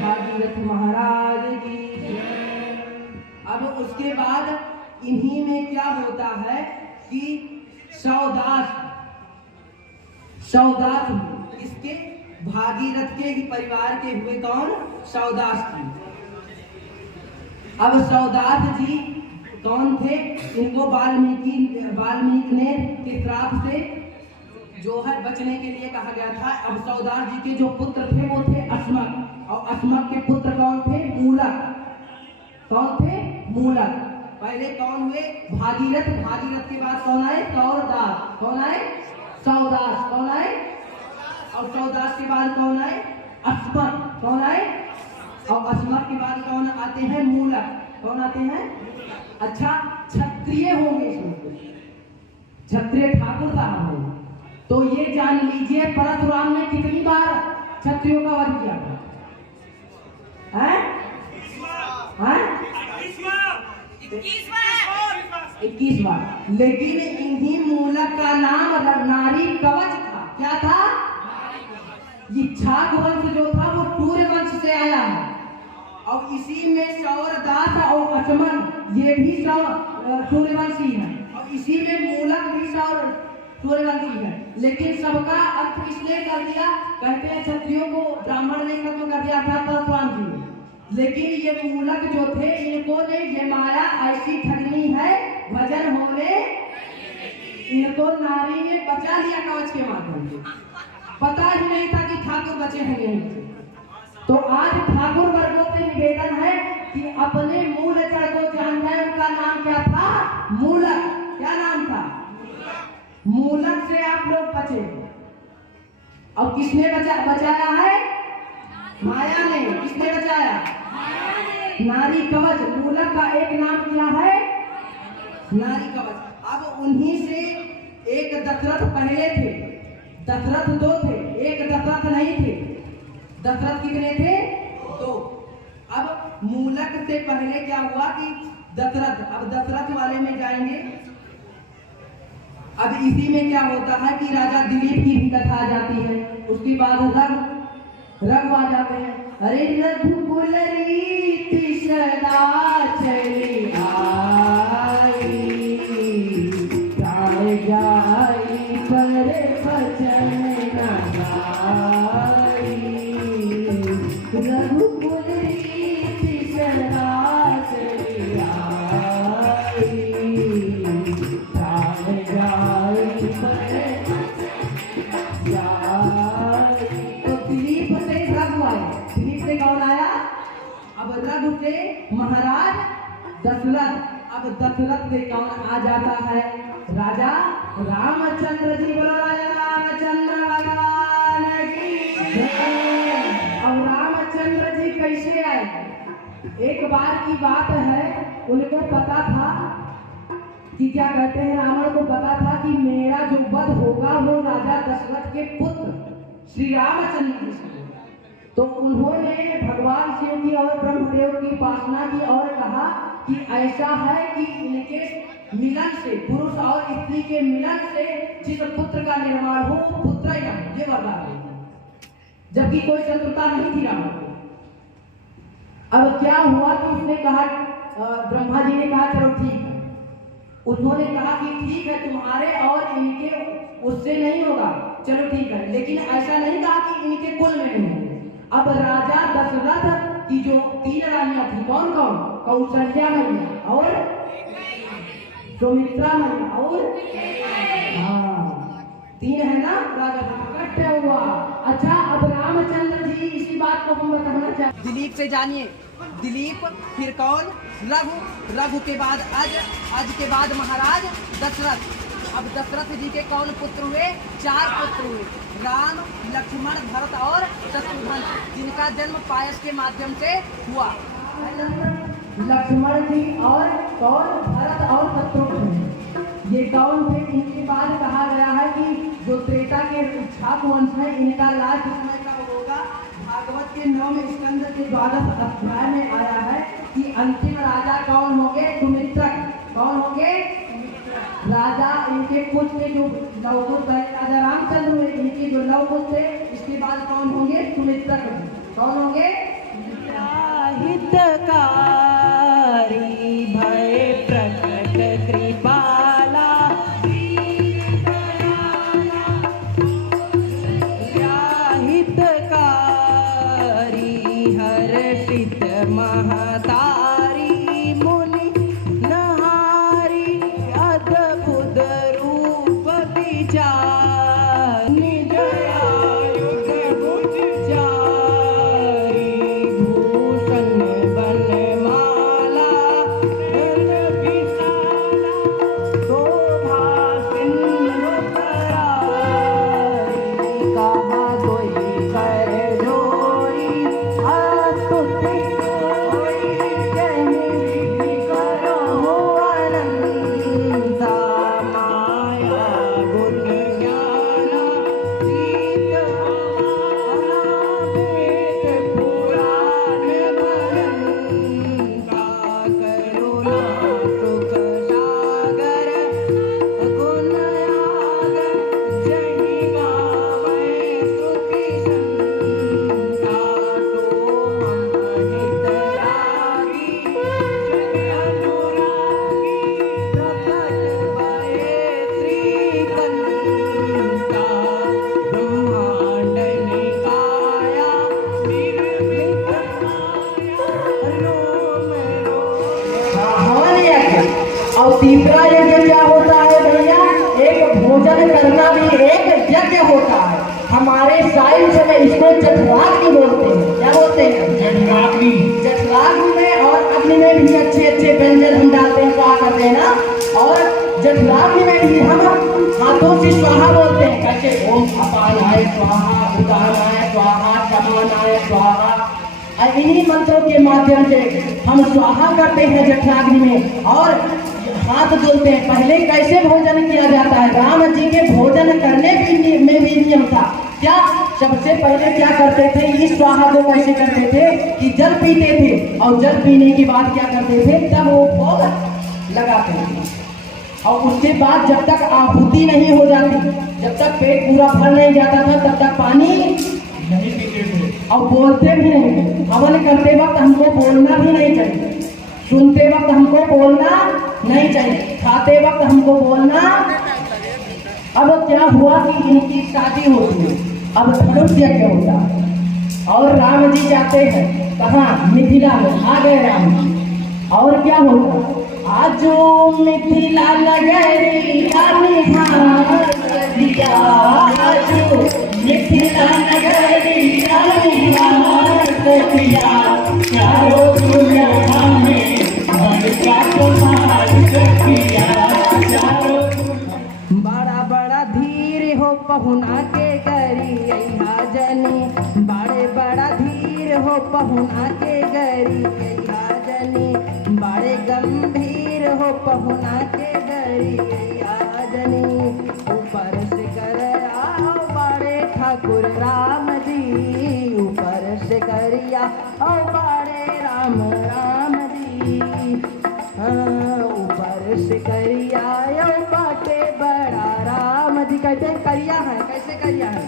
भागीरथ महाराज की। अब उसके बाद इन्हीं में क्या होता है कि सौदास इसके भागीरथ के ही परिवार के हुए। कौन? सौदास जी। अब सौदास जी कौन थे? इनको वाल्मीकि ने के श्राप से जो है बचने के लिए कहा गया था। अब सौदास जी के जो पुत्र थे वो थे अस्मक, और अस्मक के पुत्र कौन थे? मूलक। कौन थे? मूलक। पहले कौन हुए? भागीरथ। भागीरथ के बाद कौन आए? सौदास। कौन आए? सौदास। कौन आए? और सौदास के बाद कौन आए? अस्मक। कौन आए? और अस्मक के बाद कौन आते हैं? मूलक। कौन आते हैं? अच्छा, क्षत्रिय होंगे इसमें, क्षत्रिय ठाकुर साहब होंगे। तो ये जान लीजिए परशुराम ने कितनी बार क्षत्रियों का वध किया था? 21 बार। लेकिन इन्हीं मूलक का नाम नारी कवच था। क्या था? इक्ष्वाकु वंश जो था वो सूर्य वंश से आया है, और इसी में सौरदास और अचमन ये भी सूर्यवंशी है, और इसी में मूलक भी सूर्यवंशी है। लेकिन सबका अंत किसने कर दिया? कहते हैं क्षत्रियों को ब्राह्मण ने खत्म कर दिया था परशुराम जी ने। लेकिन ये मूलक जो थे इनको ने ये माया ऐसी ठगनी है, भजन होने इनको नारी ने बचा लिया कवच के माध्यम से। पता ही नहीं था कि ठाकुर बचे हैं इनसे। तो आज ठाकुर वर्गों से निवेदन है कि अपने मूल जड़ को जान जाए। उनका नाम क्या था? मूलक। क्या नाम था? मूलक से आप लोग बचे। और किसने बचाया है? माया ने। किसने बचाया? नारी कवच। मूलक का एक नाम क्या है? नारी कवच। अब उन्हीं से एक दशरथ पहले थे, दशरथ 2 थे, एक दशरथ नहीं थे। दशरथ कितने थे? 2। अब मूलक से पहले क्या हुआ कि दशरथ, अब दशरथ वाले में जाएंगे। अब इसी में क्या होता है कि राजा दिलीप की भी कथा आ जाती है। उसके बाद रघु आ जाते हैं। अरे रघुकुल रीति सदा चली आई, प्राण जाई पर बचन न गाई। रघुकुल रीति सदा चली आई, प्राण जाई पर दिलीप से कौन आया? अब रघु से महाराज दशरथ। अब दशरथ से कौन आ जाता है? राजा रामचंद्र जी। बोलो राजा रामचंद्र भगवान की जय। और रामचंद्र जी कैसे आए? एक बार की बात है, उनको पता था कि क्या कहते हैं, रावण को पता था कि मेरा जो वध होगा वो राजा दशरथ के पुत्र श्री रामचंद्र जी से। तो उन्होंने भगवान शिव की और ब्रह्मदेव की उपासना की और कहा कि ऐसा है कि इनके मिलन से, पुरुष और स्त्री के मिलन से जिस पुत्र का निर्माण हो वो पुत्र ही हो, ये वरदान है। जबकि कोई शत्रुता नहीं थी रावण को। अब क्या हुआ कि उसने कहा, ब्रह्मा जी ने कहा चलो ठीक है। उन्होंने कहा कि ठीक है, तुम्हारे और इनके उससे नहीं होगा, चलो ठीक है। लेकिन ऐसा अब राजा दशरथ की जो 3 रानियां थी, कौन कौन? कौशल्या मैया और सुमित्रा मैया और 3 है ना राजा इकट्ठे हुआ। अच्छा, अब रामचंद्र जी, इसी बात को हम बताना चाहते। दिलीप से जानिए, दिलीप, फिर कौन? रघु, रघु के बाद अज के बाद महाराज दशरथ। अब दशरथ जी के कौन पुत्र हुए? 4 पुत्र हुए, राम, लक्ष्मण, भरत और शत्रुघ्न, जिनका जन्म पायस के माध्यम से हुआ। लक्ष्मण जी और कौन? भरत और शत्रुघ्न। ये कौन थे? इनके बाद कहा गया है कि जो त्रेता के इक्ष्वाकु वंश है, इनका लास्ट समय कब होगा? भागवत के 9वें स्कंद के 12 अध्याय में आया है कि अंतिम राजा कौन होंगे? सुमित्रक। कौन होंगे? राजा। इनके कुछ के जो लवकुश राजा रामचंद्र हुए, इनके जो लवकुश थे, इसके बाद कौन होंगे? सुमित्रक। कौन होंगे? हितकारी भय प्रकट कृपाला, हितकारी हर्षित महतारी, मुनि नहारी अद्भुत रूप विचार, निज आयुध भुज चारी, भूषण बनमाला धन विशाला, शोभा सिंधु करारी, कहा कोई कर जोरी, स्तुति कोई कहने विधि करो अनंता, माया गुण ज्ञाना प्रीत हमारा, वेद पुराण भरंगा, करुणा सुख सागर गुण आगर, जहि गावै स्तुति संता, तो हम हित लागी जन अनुरागी, प्रकट भये श्रीकंता, ब्रह्मांड निकाया निर्मित माया, रोम रोम। और तीसरा यज्ञ क्या होता है भैया? एक भोजन करना भी एक यज्ञ होता है। हमारे साइंस में इसको जठराग्नि बोलते हैं। क्या बोलते हैं? जठराग्नि। जठराग्नि में और अग्नि में भी अच्छे अच्छे व्यंजन हम डालते हैं, क्या करते हैं ना। और जठराग्नि में भी हम हाथों से स्वाहा बोलते हैं। कैसे? ओम अपानाय स्वाहा, उदानाय स्वाहा, समानाय स्वाहा। और इन्हीं मंत्रों के माध्यम से हम स्वाहा करते हैं जठराग्नि में और हाथ धुलते हैं। पहले कैसे भोजन किया जाता है? राम जी के भोजन करने में भी नियम था। क्या? सबसे पहले क्या करते थे? इस स्वाहा को कैसे करते थे कि जल पीते थे और जल पीने के बाद क्या करते थे? तब वो भोग लगाते थे और उसके बाद जब तक आहुति नहीं हो जाती, जब तक पेट पूरा भर नहीं जाता था, तब तक पानी नहीं पीते थे और बोलते भी नहीं। हवन करते वक्त हमको बोलना भी नहीं चाहिए, सुनते वक्त हमको बोलना नहीं चाहिए, खाते वक्त हमको बोलना। अब क्या हुआ कि इनकी शादी होती है, अब धनुष यज्ञ होता है और राम जी जाते हैं कहाँ? मिथिला में। आ गए राम जी और क्या होता? आजो मिथिला नगरिया निहार दिया, आजो मिथिला नगरिया निहार दिया, चारों दुनिया में बड़का कुमार दिया, चारों बड़ा बड़ा धीर हो पहुना के गरी जनी, बड़े बड़ा धीर हो पहुना के गरी जनी, बड़े गंभीर हो पहुना के गरी जनी, ऊपर से कर आओ बड़े ठाकुर राम जी, ऊपर से करिया ओ बड़े राम राम जी, ऊपर से करिया ओ बाटे बड़ा राम जी। कहते हैं करिया है। कैसे करिया है?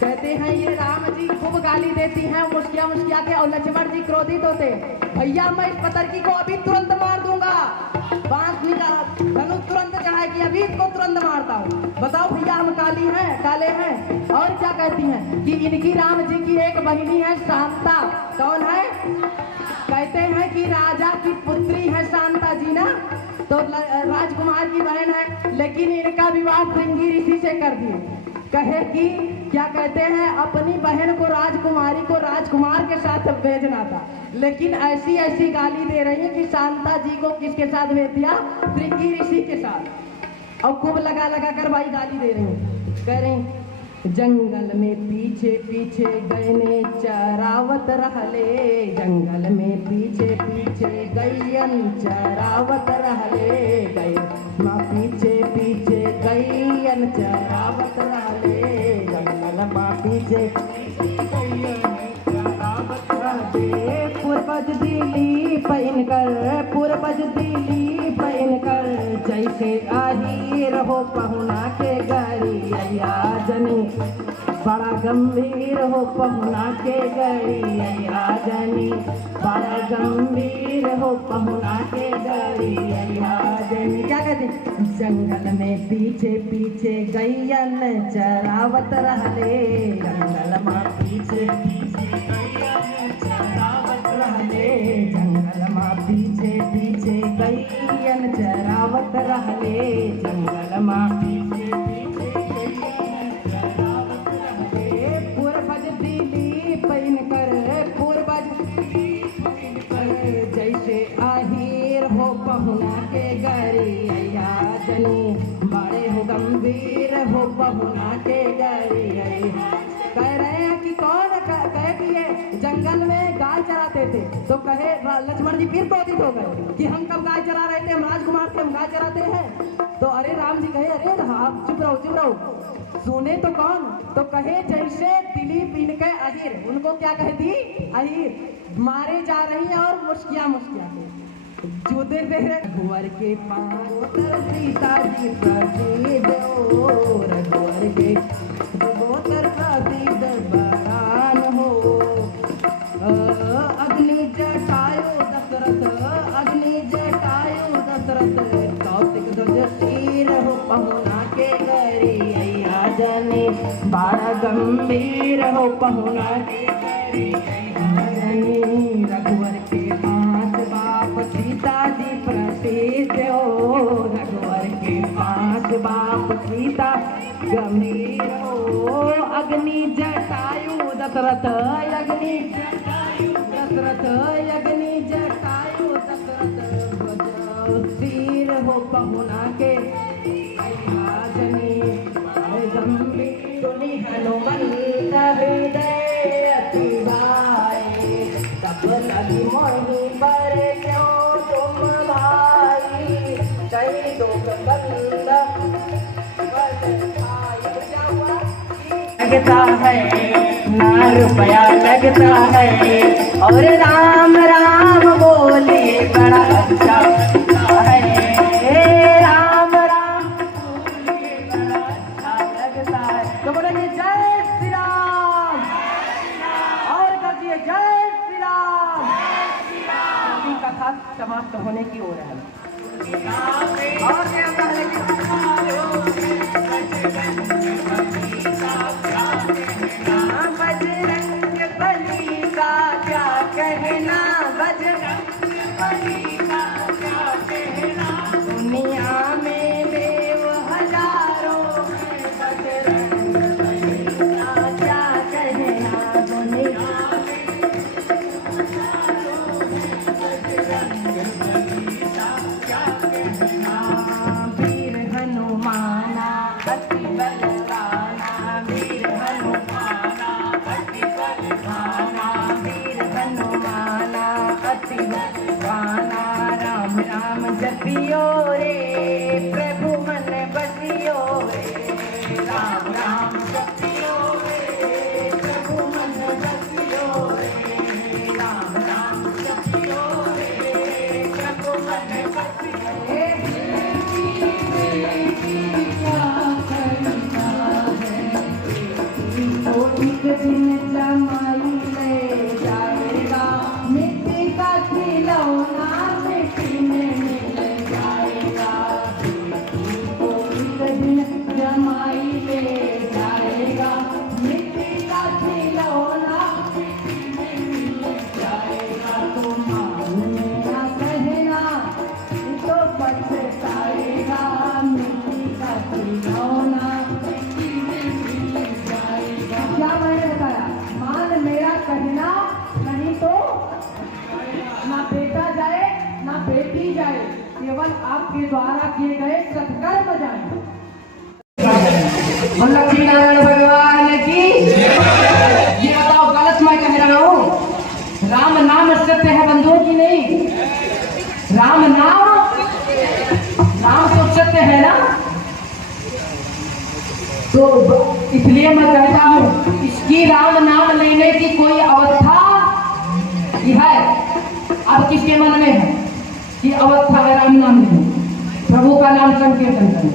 कहते हैं ये राम जी खूब गाली देती हैं मुस्किया मुस्किया के और लक्ष्मण जी क्रोधित होते, भैया मैं इस पतरकी को अभी तुरंत मार दूंगा। बांस निकाला, धनुष तुरंत चढ़ाई किया, नबीद को तुरंत मारता हूँ। बताओ भैया हम काली हैं, काले हैं। और क्या कहती हैं कि इनकी राम जी की एक बहिनी है शांता। कौन है? कहते हैं कि राजा की पुत्री है शांता जी ना, तो राजकुमार की बहन है, लेकिन इनका विवाह भृंगी ऋषि से कर दिए। कहे कि क्या कहते हैं, अपनी बहन को राजकुमारी को राजकुमार के साथ भेजना था, लेकिन ऐसी ऐसी गाली दे रही है कि शांता जी को किसके साथ भेज दिया? भृंगी ऋषि के साथ। और खूब लगा लगा कर भाई गाली दे रही है। कह रही जंगल में पीछे पीछे गयने चरावत रहले, जंगल में पीछे पीछे गैयन चरावत रहले, गै माँ पीछे पीछे गैयन चरावत रहले, जंगल माँ पीछे चरावत रहले। पूर्वज दिली पहन कर, पूर्वज दिली पहन कर, जैसे आही रहो पहुना के गरी अया जनी, बड़ा गंभीर हो पहुना के गरी अया जनी, बड़ा गंभीर हो पहुना के गरी अया जनी। क्या कहते? जंगल में पीछे पीछे गैयन चरावत रहले, जंगल माँ पीछे पीछे गैयन चरावत रहले, जंगल माँ पीछे पीछे गैयन चरावत रहले, जंगल माँ पीछे पीछे गैयन चरावत रहले। पूर्वज दिली पहन कर, पूर्वज दिली पहन कर, जैसे आहिर हो पहुना के गरी अया जनी, बड़े हो गंभीर हो पहुना के गरी अया। कह रहे हैं कि कौन कहे कि ये जंगल में गाय चराते थे, तो कहे लक्ष्मण जी फिर क्रोधित हो गए कि हम कब गाय चरा रहे थे, हम राजकुमार थे, हम गाय चराते हैं। तो अरे राम जी कहे अरे आप चुप रहो चुप रहो, सुने तो कौन? तो कहे जैसे दिलीप इनके अहिर, उनको क्या कह दी? अहिर मारे जा रही हैं और मुस्किया मुस्किया जुदे दे रघुवर के पास सीता जी प्रति दो, रघुवर के गोतर प्रति दरबारान हो, अग्नि जटायु दशरथ, अग्नि जटायु दशरथ, कौशिक ध्वज तीर हो पहुना के गरी अया जनी, बड़ा गंभीर हो पहुना के गरी अया जनी, रघुवर के पांच बाप सीता जी प्रसिद्ध हो, रघुवर के पांच बाप सीता गंभीर हो, अग्नि जटायु दशरथ, अग्नि जटायु दशरथ, अग्नि जटायु दशरथ, ध्वज तीर हो पहुना के अया जनी, गंभीर सुनी हनुमंत हृदय अति भाई, तब लगी मोहि पर क्यों तुम भाई, कई दो कंद लगता है ना रुपया लगता है, और राम राम बोले बड़ा अच्छा लगता है, राम राम बोले बड़ा अच्छा लगता है। तो बोलेंगे जय श्री राम, और कर दिए जय श्री राम। की कथा समाप्त होने की ओर है। और क्या बजरंग बली का क्या कहना, बजरंग बली का क्या कहना, दुनिया में देव हजारों, बजरंग बली का क्या कहना, दुनिया में हजारों, बजरंग बली का क्या कहना। वीर हनुमाना अति बलवाना, वीर हनुमाना अति बलवाना, वीर हनुमाना अति बलवाना, राम राम जपियो रे प्रभु मन बसियो रे, राम राम जपियो रे प्रभु मन बसियो रे, राम राम जपियो रे प्रभु मन बसियो रे। एक दिन जमाई ले जाएगा, मिट्टी का खिलौना मिट्टी में मिल जाएगा, को आपके द्वारा किए गए सत्कर्म जाने। और लक्ष्मी नारायण भगवान की ये बताओ गलत मैं कह रहा हूँ? राम नाम सत्य है बंधुओं की नहीं? राम तो सत्य है ना? तो इसलिए मैं कहता हूँ इसकी राम नाम लेने की कोई अवस्था है? अब किसके मन में है कि अवस्था है राम नाम लेने, प्रभु का नाम संकीर्तन करने?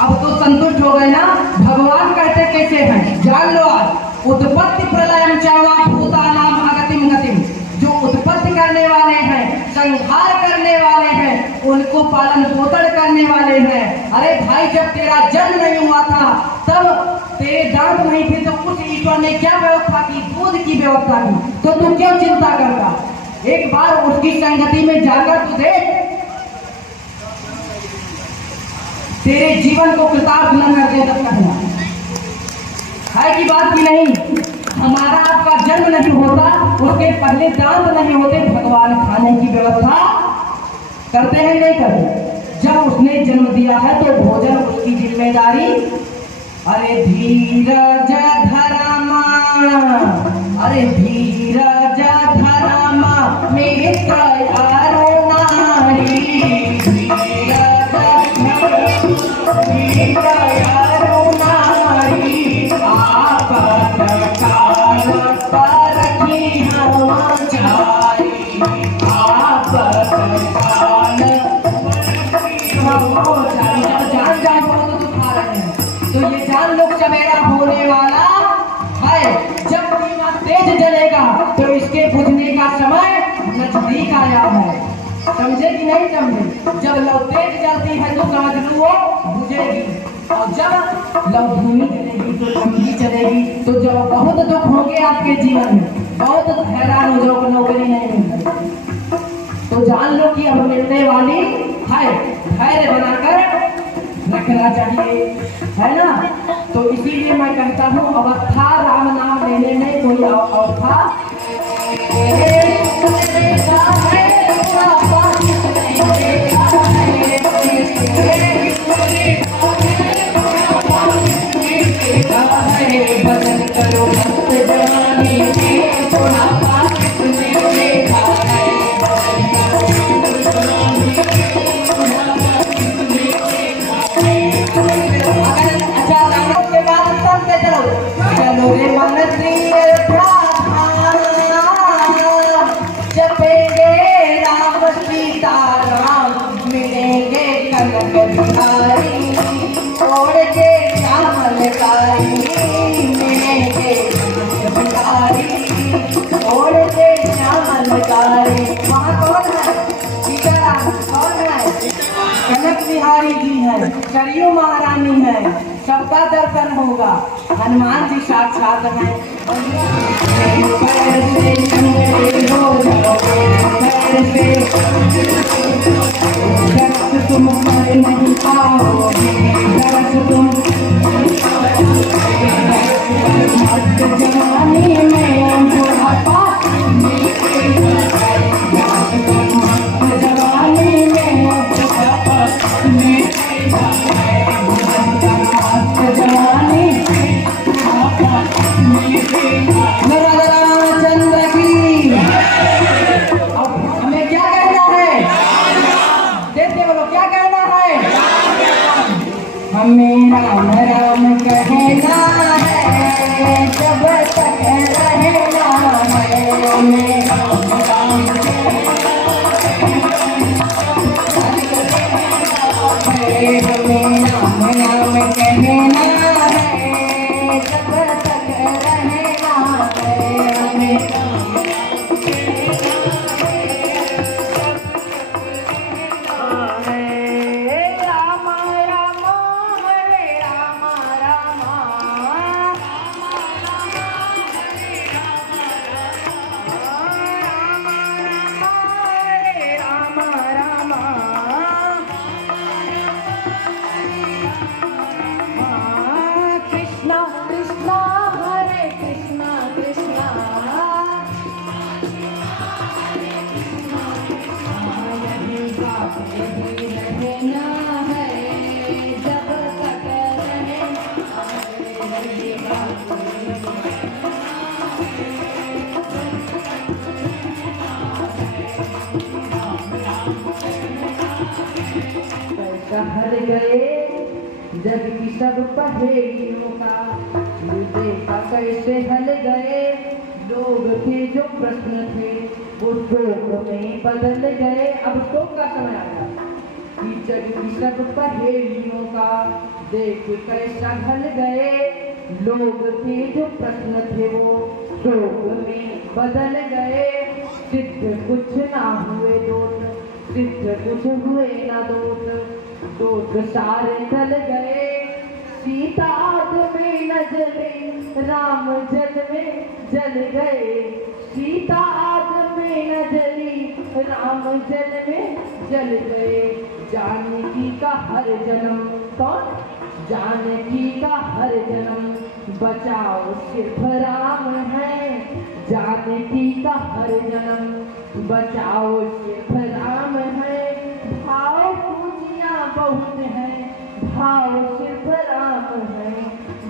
अब तो संतुष्ट हो गए ना? भगवान कहते कैसे हैं जान लो आज। उत्पत्ति प्रलयम चावा भूतानाम अगतिम गतिम। जो उत्पत्ति करने वाले हैं, संहार करने वाले हैं, उनको पालन पोषण करने वाले हैं। अरे भाई जब तेरा जन्म नहीं हुआ था तब तेरे दांत नहीं थे तो उस ईश्वर ने क्या व्यवस्था की? दूध की व्यवस्था की। तो तू क्यों चिंता करता? एक बार उसकी संगति में जाकर तू देख, तेरे जीवन को कृतार्थ न कर दे तब कहना है कि बात की नहीं। हमारा आपका जन्म नहीं होता, उसके पहले दांत नहीं होते, भगवान खाने की व्यवस्था करते हैं नहीं करते? जब उसने जन्म दिया है तो भोजन उसकी जिम्मेदारी। अरे धीरज धरामा, अरे धीरज धरामा मित्र यारो नारी, धीरज मित्र यारो नारी, आपद काल परखी हमारी, आपद काल जान जान बहुत दुखा रहे हैं। तो ये जान लोग सवेरा होने वाला है। जब दीवा तेज जलेगा तो इसके बुझने का समय नजदीक आया है। समझे कि नहीं समझे? जब लौ तेज जलती है तो समझ लो वो बुझेगी, और जब लौ धीमी चलेगी तो लंबी चलेगी। तो जब बहुत दुख होंगे आपके जीवन में, बहुत हैरान हो जाओ, नौकरी नहीं मिलती, तो जान लो कि अब मिलने वाली है। धैर्य बनाकर रखना चाहिए, है ना? तो इसीलिए मैं कहता हूँ अवस्था राम नाम लेने में कोई अवस्था बदल करो मस्त जवानी में थोड़ा पास देखा है। चलो रे मन जपेंगे राम सीता राम, मिलेंगे कनक बिहारी, छोड़ के श्यामलकारी, मिलेंगे कनक बिहारी, छोड़ के श्यामलकारी। वहाँ कौन है? कौन है? कनक बिहारी जी है, सरयू महारानी है, सबका दर्शन होगा। हनुमान जी साक्षात हैं। तुम पर नहीं आओगे, तुम जवानी में बुढ़ापा, जवानी में बुढ़ापा, रामचंद्र की। अब हमें क्या कहना है? देखते बोलो क्या कहना है? हमें राम राम कहना है, जब तक रहना है। हमें राम राम हमें राम राम कहना है, जब तक रहना है। हमें कृष्णा कृष्णा हर गए जग की सब पहेलियों का, देखा कैसे हल गए लोग थे जो प्रश्न थे वो शोक में बदल गए। अब शोक का समय आया कि जग की सब पहेलियों का देख कैसा हल गए लोग थे जो प्रश्न थे वो शोक में बदल गए। सिद्ध कुछ ना हुए दोस्त, सिद्ध कुछ हुए ना दोस्त, दोस्त सारे टल गए। सीता आग में न जले राम जल में जल गए, सीता आग में न जली राम जल में जल गए। जानकी का हर जन्म, कौन? जानकी का हर जन्म बचाओ सिर्फ राम है, जानकी का हर जन्म बचाओ सिर्फ राम है। भाव पूजियाँ बहुत हैं, भाव सिर्फ राम है,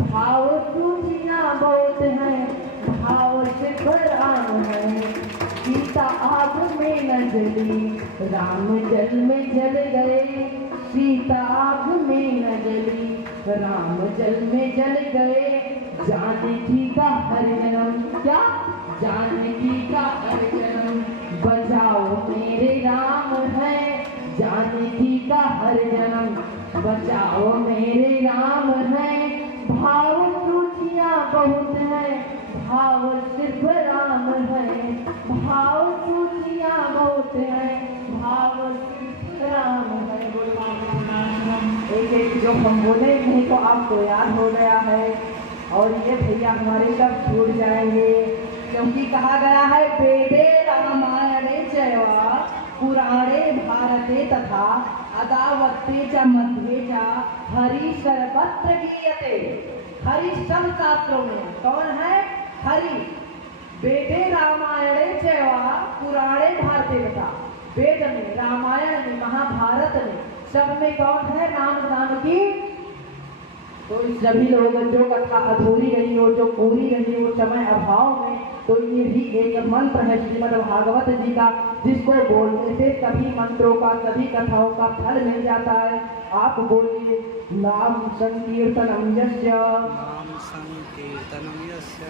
भाव पूजियाँ बहुत हैं, भाव सिर्फ राम है। सीता आग में न जली राम जल में जल गए, सीता आग में न जली राम जल में जल गए। जानकी का हर जन्म, क्या? जानकी का हर जन्म बचाओ मेरे राम है, जानकी का हर जन्म बचाओ मेरे राम है। भाव रुचियाँ बहुत हैं, भाव सिर्फ राम है, भाव रुचियाँ बहुत हैं, भाव सिर्फ राम है। एक एक जो हम बोले नहीं तो आपको याद हो गया है, और ये भैया हमारे सब छूट जाएंगे, क्योंकि कहा गया है वेदे रामायणे चैवा पुराणे भारते तथा अदावत्ते च मध्ये च हरि सर्वत्र गीयते। हरि सब शास्त्रों में कौन है? हरि। वेदे रामायणे चैवा पुराणे भारते तथा, वेद में, रामायण में, महाभारत में, सब में कौन है? राम नाम की। तो सभी लोग जो कथा अधूरी रही हो, जो पूरी रही हो समय अभाव में, तो ये भी एक मंत्र है श्रीमद् भागवत जी का, जिसको बोलने से सभी मंत्रों का, सभी कथाओं का फल मिल जाता है। आप बोलिए नाम संकीर्तनम यस्य, नाम संकीर्तनम यस्य,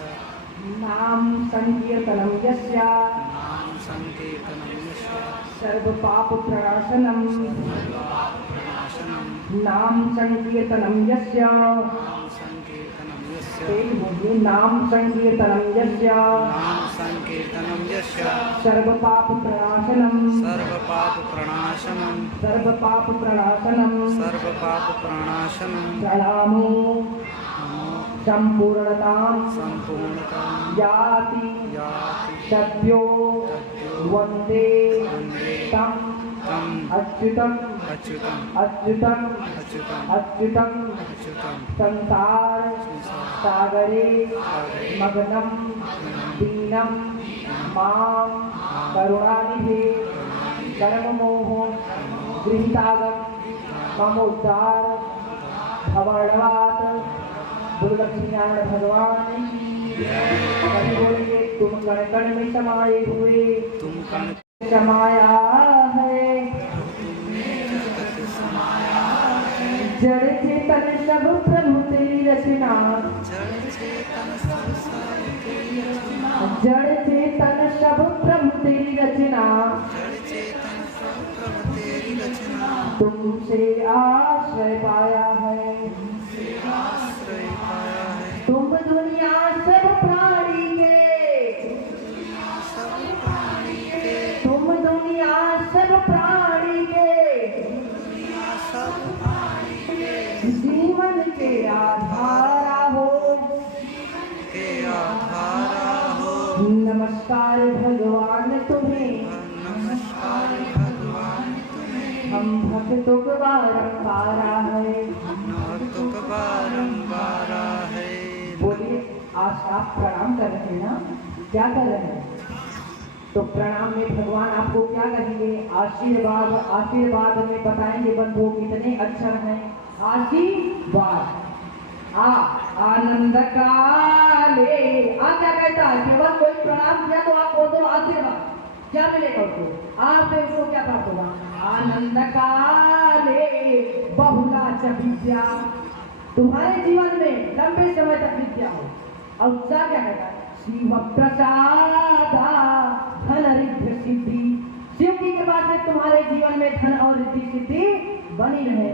नाम संकीर्तनम यस्य, नाम संकीर्तनम यस्य, सर्व पाप प्रणाशनम, नाम संकीर्तनम यस्य, नाम संकीर्तनम यस्य, बोलिए नाम संकीर्तनम यस्य, नाम संकीर्तनम यस्य, सर्व पाप प्रणाशनम, सर्व पाप प्रणाशनम, सर्व पाप प्रणाशनम, सर्व पाप प्रणाशनम, प्रणामो संपूर्णता संपूर्णता याति याति सद्यो वंदे वन्दे तम तं अच्युतम अच्युतम् अच्युतम अच्युतम् अच्युतम अच्युतम् संसार सागरे मग्नम दीनम माम करुणानिधे कर्ममोह गृहीतागम ममोद्धार भवणवात दुर्लक्ष्मीनारायण भगवान की कभी बोलेंगे तुम कण कण में समाये हुए, तुम कण समाया है जड़ चेतन सब प्रभु तेरी रचना, जड़ चेतन सब प्रभु तेरी रचना, तुमसे आश्रय पाया है, तुम दुनिया सब प्राणी के, तुम दुनिया सब प्राणी के, जीवन के आधारा हो, नमस्कार भगवान तुम्हें, हम भक्तों को बारंबारा है, बोलिए आज आप प्रणाम कर रहे हैं ना, क्या कर रहे हैं? तो प्रणाम में भगवान आपको क्या कहेंगे? आशीर्वाद, आशीर्वाद में बताएंगे बंधुओं कितने अक्षर हैं। आशीर्वाद, आ आनंद काले। आप क्या कहता है, केवल कोई प्रणाम किया तो आपको तो आशीर्वाद क्या मिलेगा उसको, आपसे उसको क्या प्राप्त होगा, आनंद काले बहुला च विद्या। तुम्हारे जीवन में लंबे समय तक विद्या हो। और क्या कहता है, शिव प्रसादा धन रिद्धि सिद्धि। शिव की कृपा से तुम्हारे जीवन में धन और रिद्धि सिद्धि बनी रहे।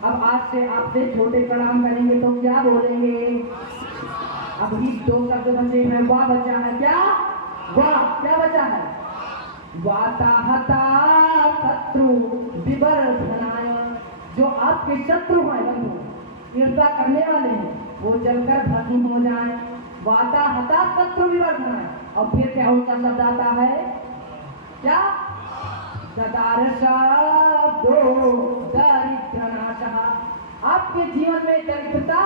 अब आज से आपसे छोटे प्रणाम करेंगे तो क्या बोलेंगे, अभी 2 शब्द बचे हैं। वाह बचा है, क्या वाह क्या बचा है, वाताहता शत्रु विवर्धनाय। जो आपके शत्रु हैं, बंधु ईर्ष्या करने वाले हैं, वो जलकर भस्म हो जाए। वाताहता शत्रु विवर्धनाय। और फिर क्या उनका शब्द आता है, क्या दरिद्रनाशः। आपके जीवन में दरिद्रता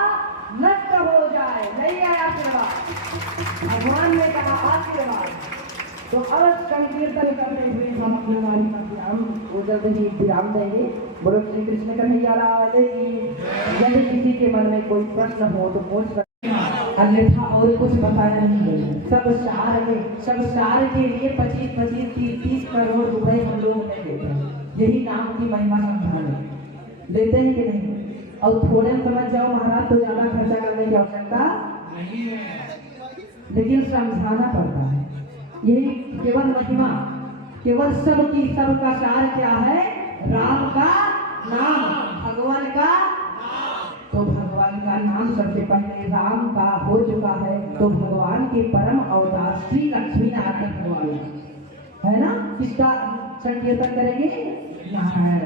नष्ट हो जाए। नहीं आए आशीर्वाद, भगवान ने कहा आशीर्वाद। तो अब संकीर्तन करते हुए हम अपनी वाणी का विराम वो जल्द ही विराम देंगे। बोलो श्री कृष्ण कन्हैया लाल की। यदि किसी के मन में कोई प्रश्न हो तो पूछ सकते हैं, अन्यथा और कुछ बताया नहीं है। सब सार के लिए 25-25, 30-30 करोड़ रुपए हम लोग नहीं देते हैं। यही नाम की महिमा समझाने लेते हैं कि नहीं। और थोड़े समझ जाओ महाराज तो ज्यादा खर्चा करने की आवश्यकता नहीं है, लेकिन समझाना पड़ता है। यही केवल महिमा, केवल सबका सार क्या है, राम का नाम, भगवान का। तो भगवान का नाम सबसे पहले राम का हो चुका है। तो भगवान के परम अवतार श्री लक्ष्मी नारायण भगवान है ना, किसका संकीर्तन करेंगे, नारायण।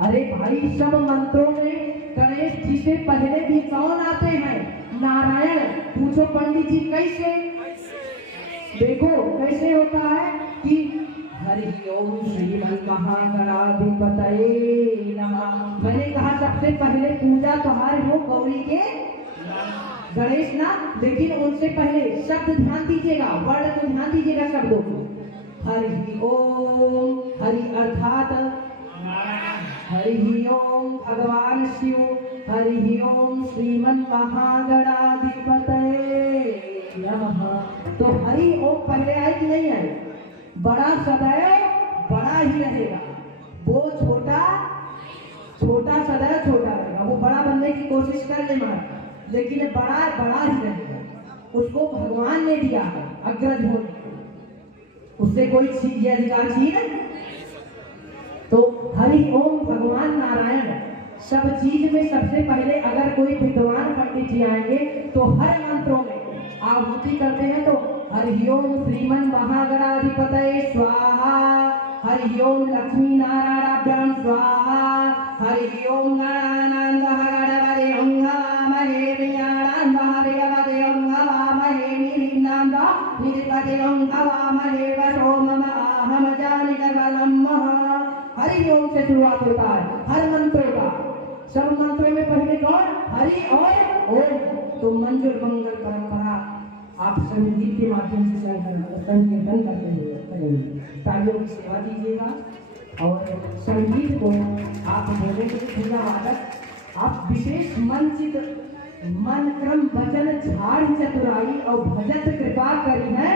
अरे भाई सब मंत्रों में गणेश जी से पहले भी कौन आते हैं, नारायण। पूछो पंडित जी कैसे, देखो कैसे होता है कि हरि ओम श्रीमन महागणाधिपतये नमः। मैंने कहा सबसे पहले पूजा तुम्हारे हो गौरी के गणेश ना, लेकिन उनसे पहले शब्द ध्यान दीजिएगा, वर्ड को ध्यान दीजिएगा शब्दों को। हरि ओम, हरि अर्थात हरि ओम भगवान शिव, हरि ओम श्रीमन महागणाधिपतये नमः। तो हरि ओम पहले आए कि नहीं आए, बड़ा सदैव बड़ा ही रहेगा, वो छोटा सदैव छोटा रहेगा। वो बड़ा बनने की कोशिश कर ले मत, लेकिन बड़ा ही रहेगा। उसको भगवान ने दिया है अग्रज होने को, उससे कोई चीज अधिकार छीन। तो हरि ओम भगवान नारायण सब चीज में सबसे पहले अगर कोई विद्वान पंडित जी आएंगे तो हर मंत्रों में आहुति करते हैं। तो हरि ओम श्रीमन महागणाधिपतये स्वाहा, हरि ओम लक्ष्मी नारायणाभ्याम स्वाहा, हरि ओम गणानां गणपते ओं नमः विज्ञानां भगवते ओं नमः नीरिनां निधिपते ओं नमः वसो मम अहम जानिकवलम्। हरि ओम से शुरुआत होता है हर मंत्रों का। सब मंत्रों में पहले कौन, हरि और ओम। तो मंजूर मंगल परंपरा आप संगीत के माध्यम से संकीर्तन करते हुए तालियों की सेवा दीजिएगा। और संगीत को आप बोलेंगे वादक, आप विशेष मंचित मन क्रम वचन झाड़ चतुराई और भजत कृपा करी है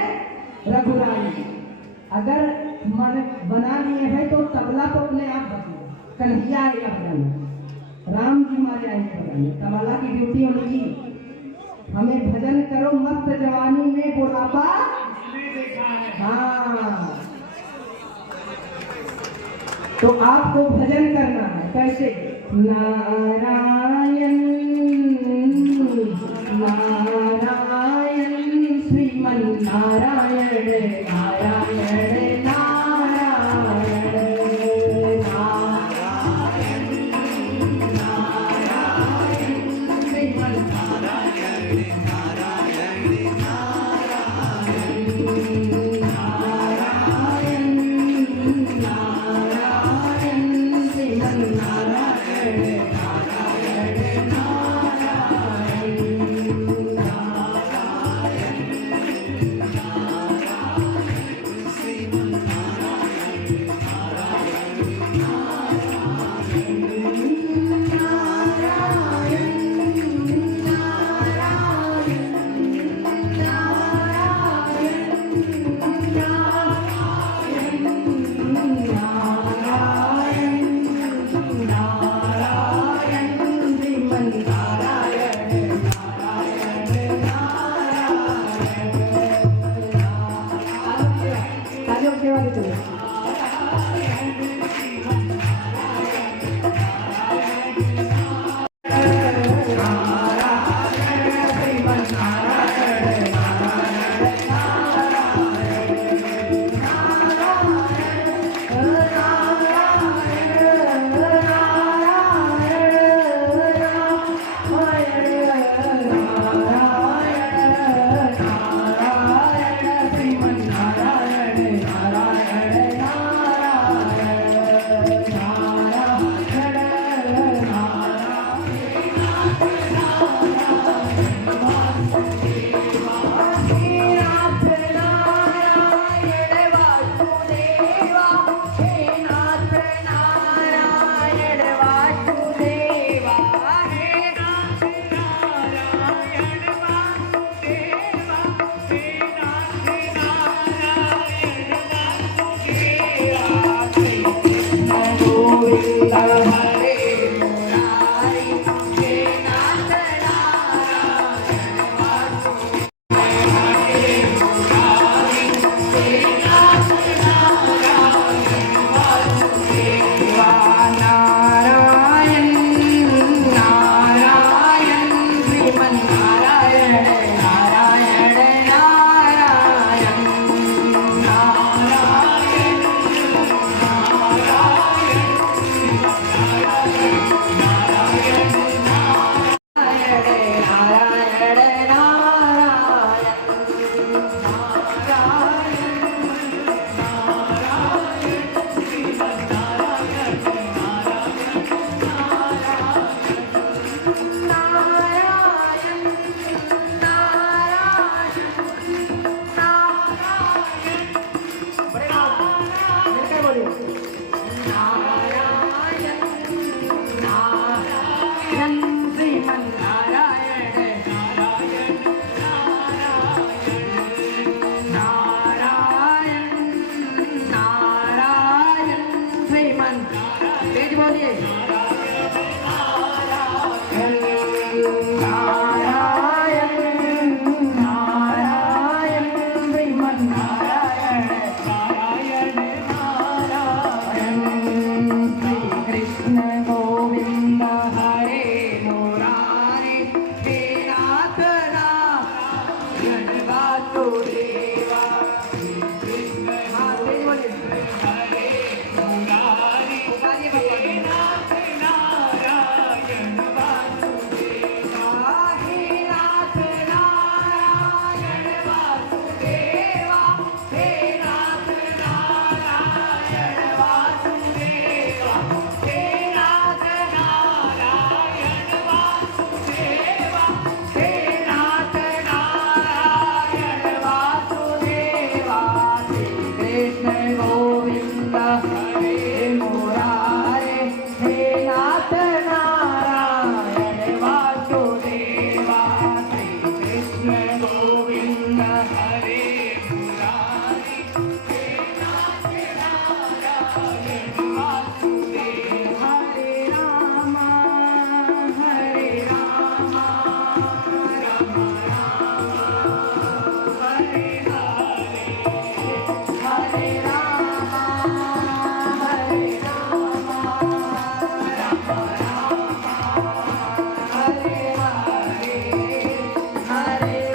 रघुराई। अगर मन बना लिए हैं तो तबला तो अपने आप बजेगा, कन्हैया आएगा बजाने, राम जी हमारे आएंगे बजाने। तबला की ड्यूटी उनकी, हमें भजन करो मस्त जवानी में बुढ़ापा। हाँ, तो आपको भजन करना है कैसे, नारायण नारायण श्रीमन नारायण नारायण नारायण गोविंद हरे मुरारी हे नाथ नारायण वासुदेव हरे मुरारी हे नाथ नारायण वासुदेव नारायण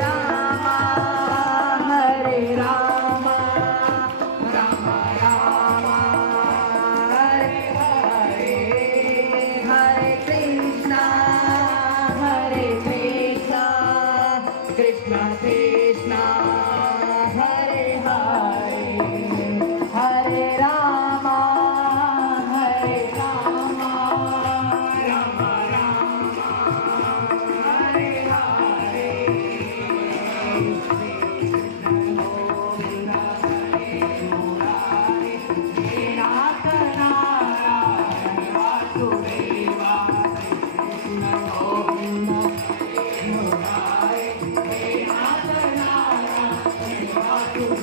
नारायण श्रीमन नारायण नारायण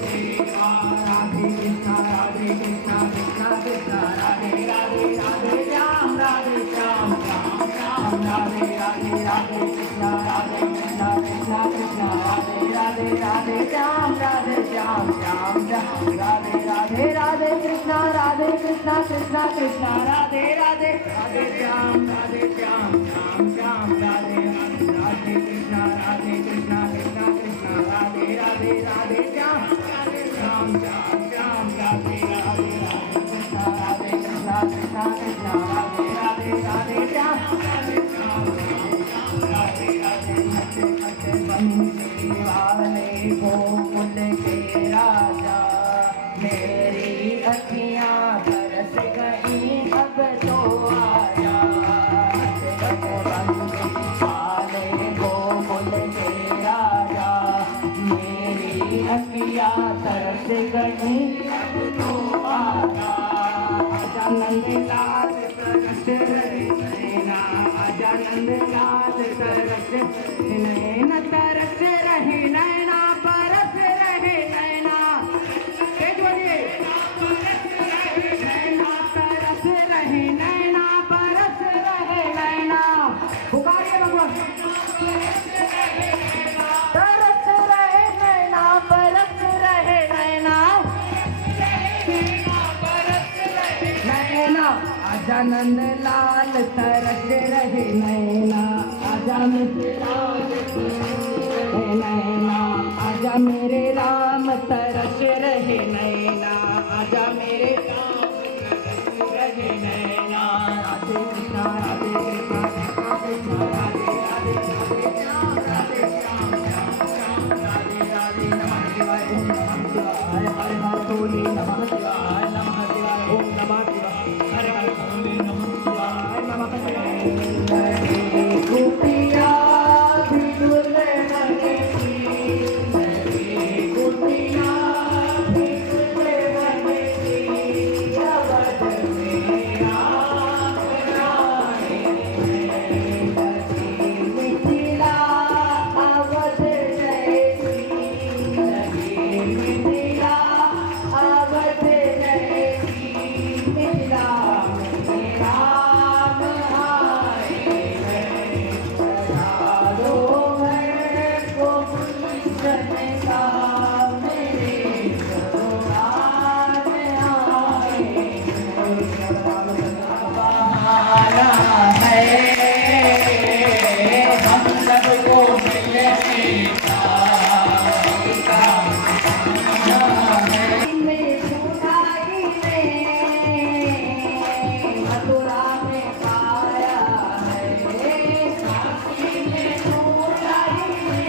नारायण नारायण रहे नंद लाल तरस रहे नैना, आजा मेरे लाल नैना, आजा मेरे राम तरस रहे नैना, आजा मेरे राम तरस रहे नैना। राधे कृष्णा राधे कृष्णा राधे कृष्णा राधे राधे राधे श्याम राधे श्याम श्याम श्याम राधे राधे। नमः शिवाय ओम नमः शिवाय हरे हर भोले नमः शिवाय नमः शिवाय ओम नमः शिवाय हरे हर भोले नमः शिवाय नमः शिवाय। गोपिया बिलुल बने की गोपिया बिलुल बने की अवध में राम आए मिथिला अवध जयसी लगे मिथिला अवध जयसी मिथिला में राम आए लो है गोकुल का मेरे सरोवर आए बहाना है हम सबको मिलने का में सुनाई ने मथुरा में पाया है, काशी में सुनाई ने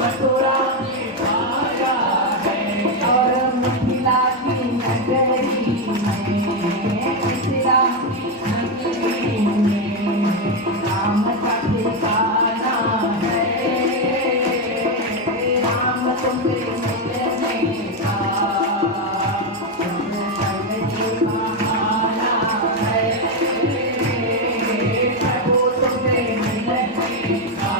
मथुरा में पाया है, और मिथिला की नगरी में मिथिला की नगरी में राम का ठिकाना है, राम तुमसे मिलने का बहाना है, प्रभु तुमसे मिलने का।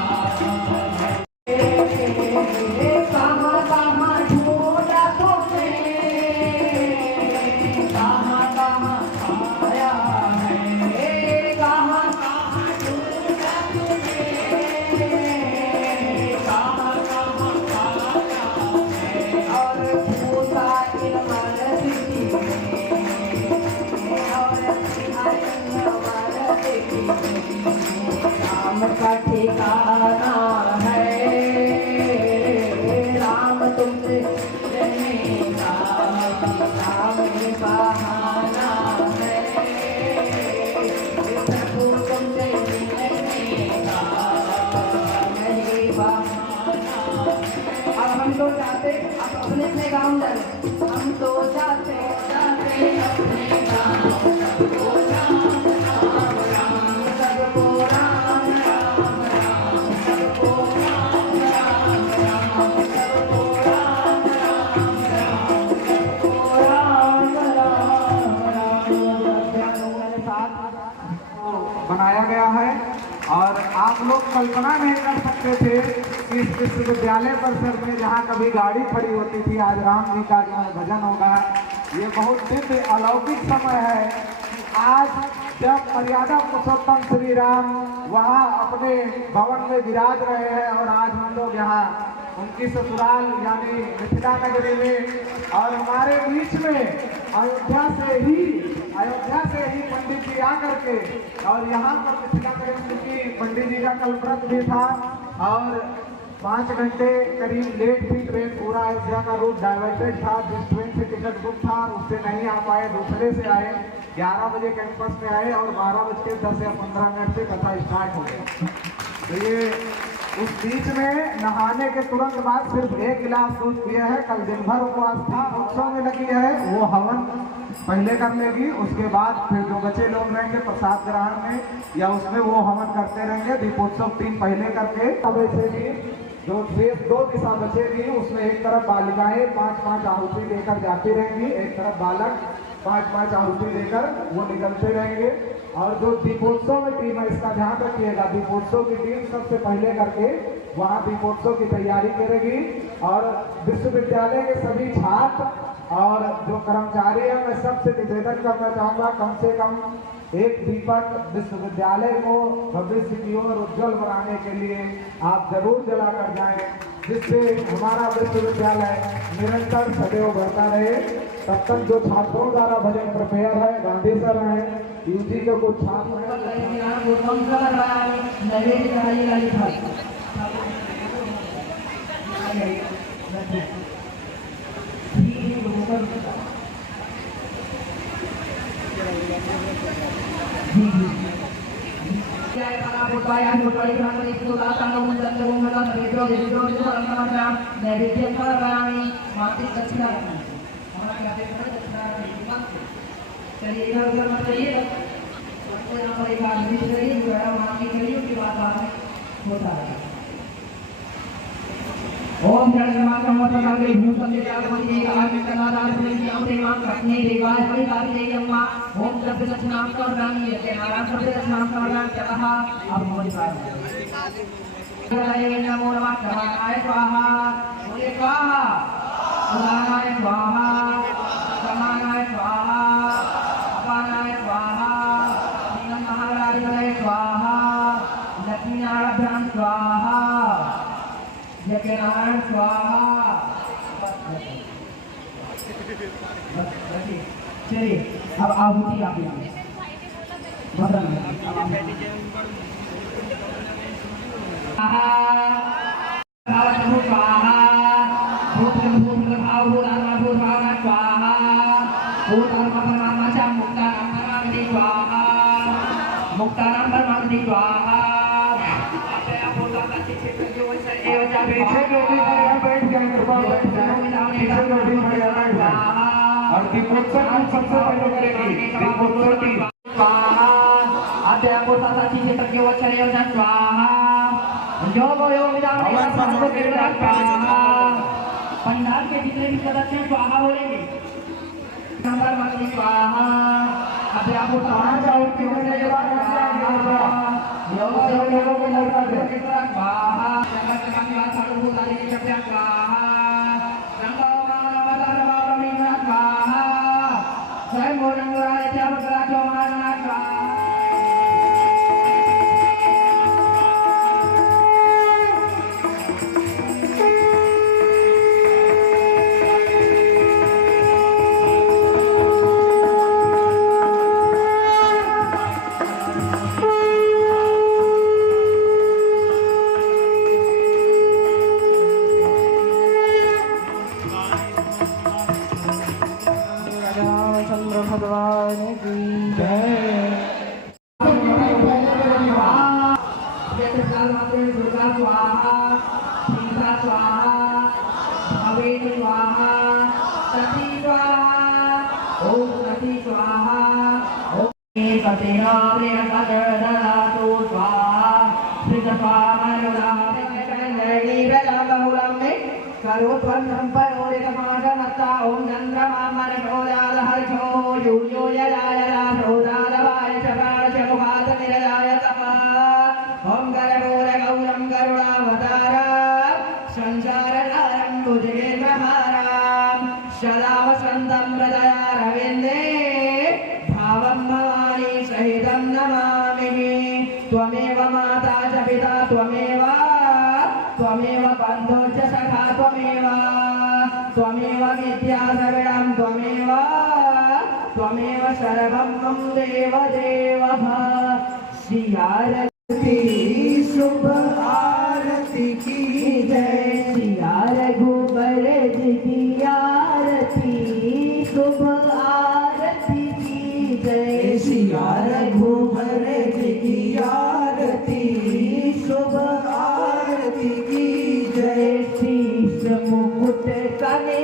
कहाँ कहाँ ढूंढा तुमने, कहाँ कहाँ आया है, कहाँ कहाँ ढूंढा तुमने, कहाँ कहाँ आया है, और पूजा इनवर दिखी और इनवर दिखी राम का ठिकाना है, राम तुमसे मिलने का राम ही बहाना है, प्रभु तुमसे मिलने का नहीं बहाना। अब हम तो जाते अब अपने अपने गाँव जाते, हम तो जाते जाते अपने गाँव, सबको राम राम राम, सबको राम राम राम, सबको राम राम राम, सबको राम राम राम, सबको राम राम राम। लोगों के साथ बनाया गया है और आप लोग कल्पना नहीं कर सकते थे कि इस विश्वविद्यालय परिसर में जहाँ कभी गाड़ी खड़ी होती थी आज राम जी का जो है भजन होगा। ये बहुत दिव्य अलौकिक समय है कि आज जब मर्यादा पुरुषोत्तम श्री राम वहाँ अपने भवन में विराज रहे हैं और आज हम लोग यहाँ उनकी ससुराल यानी मिथिला नगरी में और हमारे बीच में अयोध्या से ही पंडित जी आकर के और यहाँ पर मिथिला नगरी की पंडित जी का कल व्रत भी था और 5 घंटे करीब लेट थी ट्रेन, पूरा अयोध्या का रूट डाइवर्टेड था। जिस ट्रेन से टिकट बुक था उससे नहीं आ पाए, दूसरे से आए, 11 बजे कैंपस में आए और 12:10 या 15 मिनट से कथा स्टार्ट हो गया। तो ये उस बीच में नहाने के तुरंत बाद सिर्फ 1 गिलास दूध पिए है। कल दिन भर उपवास था, उत्सव में लगी है, वो हवन पहले कर लेगी, उसके बाद फिर जो बच्चे लोग रहेंगे प्रसाद ग्रहण में या उसमें वो हवन करते रहेंगे। दीपोत्सव 3 पहले करके तब ऐसे भी जो शेष 2 दिशा बचेगी उसमें एक तरफ बालिकाएं 5-5 आहुति लेकर जाती रहेंगी, एक तरफ बालक 5-5 आहुति लेकर वो निकलते रहेंगे। और जो दीपोत्सव में टीम है इसका ध्यान रखिएगा, दीपोत्सव की टीम सबसे पहले करके वहाँ दीपोत्सव की तैयारी करेगी और विश्वविद्यालय के सभी छात्र और जो कर्मचारी हैं मैं सबसे निवेदन करना चाहूँगा कम से कम एक दीपक विश्वविद्यालय को भविष्य की ओर उज्जवल बनाने के लिए आप जरूर जलाकर जाएं, जिससे हमारा विश्वविद्यालय निरंतर सदैव बढ़ता रहे। तब तक जो छात्रों द्वारा भजन प्रिपेयर है, गांधी सर हैं, यूजी के कुछ छात्र चलिए इधर उधर मत रहिए, यहाँ पर एक आदमी करिए, मांगी करिए, उसके बाद होता है। ओम जय जगन्नाथ मोटका के भूषण के आगमन के आदि कलादार के अपने मां अपने देवाय हरि गाती देवी अम्मा ओम जब दक्षिणाम कर रानी के नारायण सब दक्षिणाम कर रानी कहा अब हमारी बात है नमो नमः शरणाय स्वाहा बोले स्वाहा उदानाय स्वाहा समानाय स्वाहा अपानाय स्वाहा नीलम महाराजाय स्वाहा लक्ष्मी नारायण स्वाहा नारायण स्वाहा। चलिए अब आहुति आप मुक्तानाम परमानंद स्वाहा। पीछे जो भी खड़े बैठ जाए, कृपा बैठ जाए, पीछे जो भी खड़े बैठ जाए। और दीपोत्सव हम सबसे पहले करेंगे, दीपोत्सव की स्वाहा अध्यापो साची से तक वचन योजना स्वाहा जो वो योग विधान को केवल स्वाहा। पंडाल के जितने भी सदस्य स्वाहा बोलेंगे नंबर मंत्री स्वाहा अध्यापो साचा और केवल स्वाहा जगत का निवास सर्वभूतानि के शब्द स्वाहा स्वाहा जय मोरंगराय त्यागरा जो महाराणा स्वाहा। ओम चंद्रमा मन प्रोदाल हर्षो यूयो यदायला प्रोदाल वाय चकार चमुखात निरयाय तमा ओम गरुड़ गौरम गरुड़ावतारा संसारधारं भुजगेन्द्रहारां सदा वसन्तं हृदया रविन्दे भावं भवानी सहितं नमामि। त्वमेव माता च पिता त्वमेव बन्धो च सखा त्वमेव विद्या सर्वं त्वमेव सर्वं मम देवदेवः। श्री आरती शुभ आरती की जय। श्री रघुबर जी की आरती शुभ आरती की जय। श्री रघुबर जी की आरती शुभ आरती की जय। शीश मुकुट कने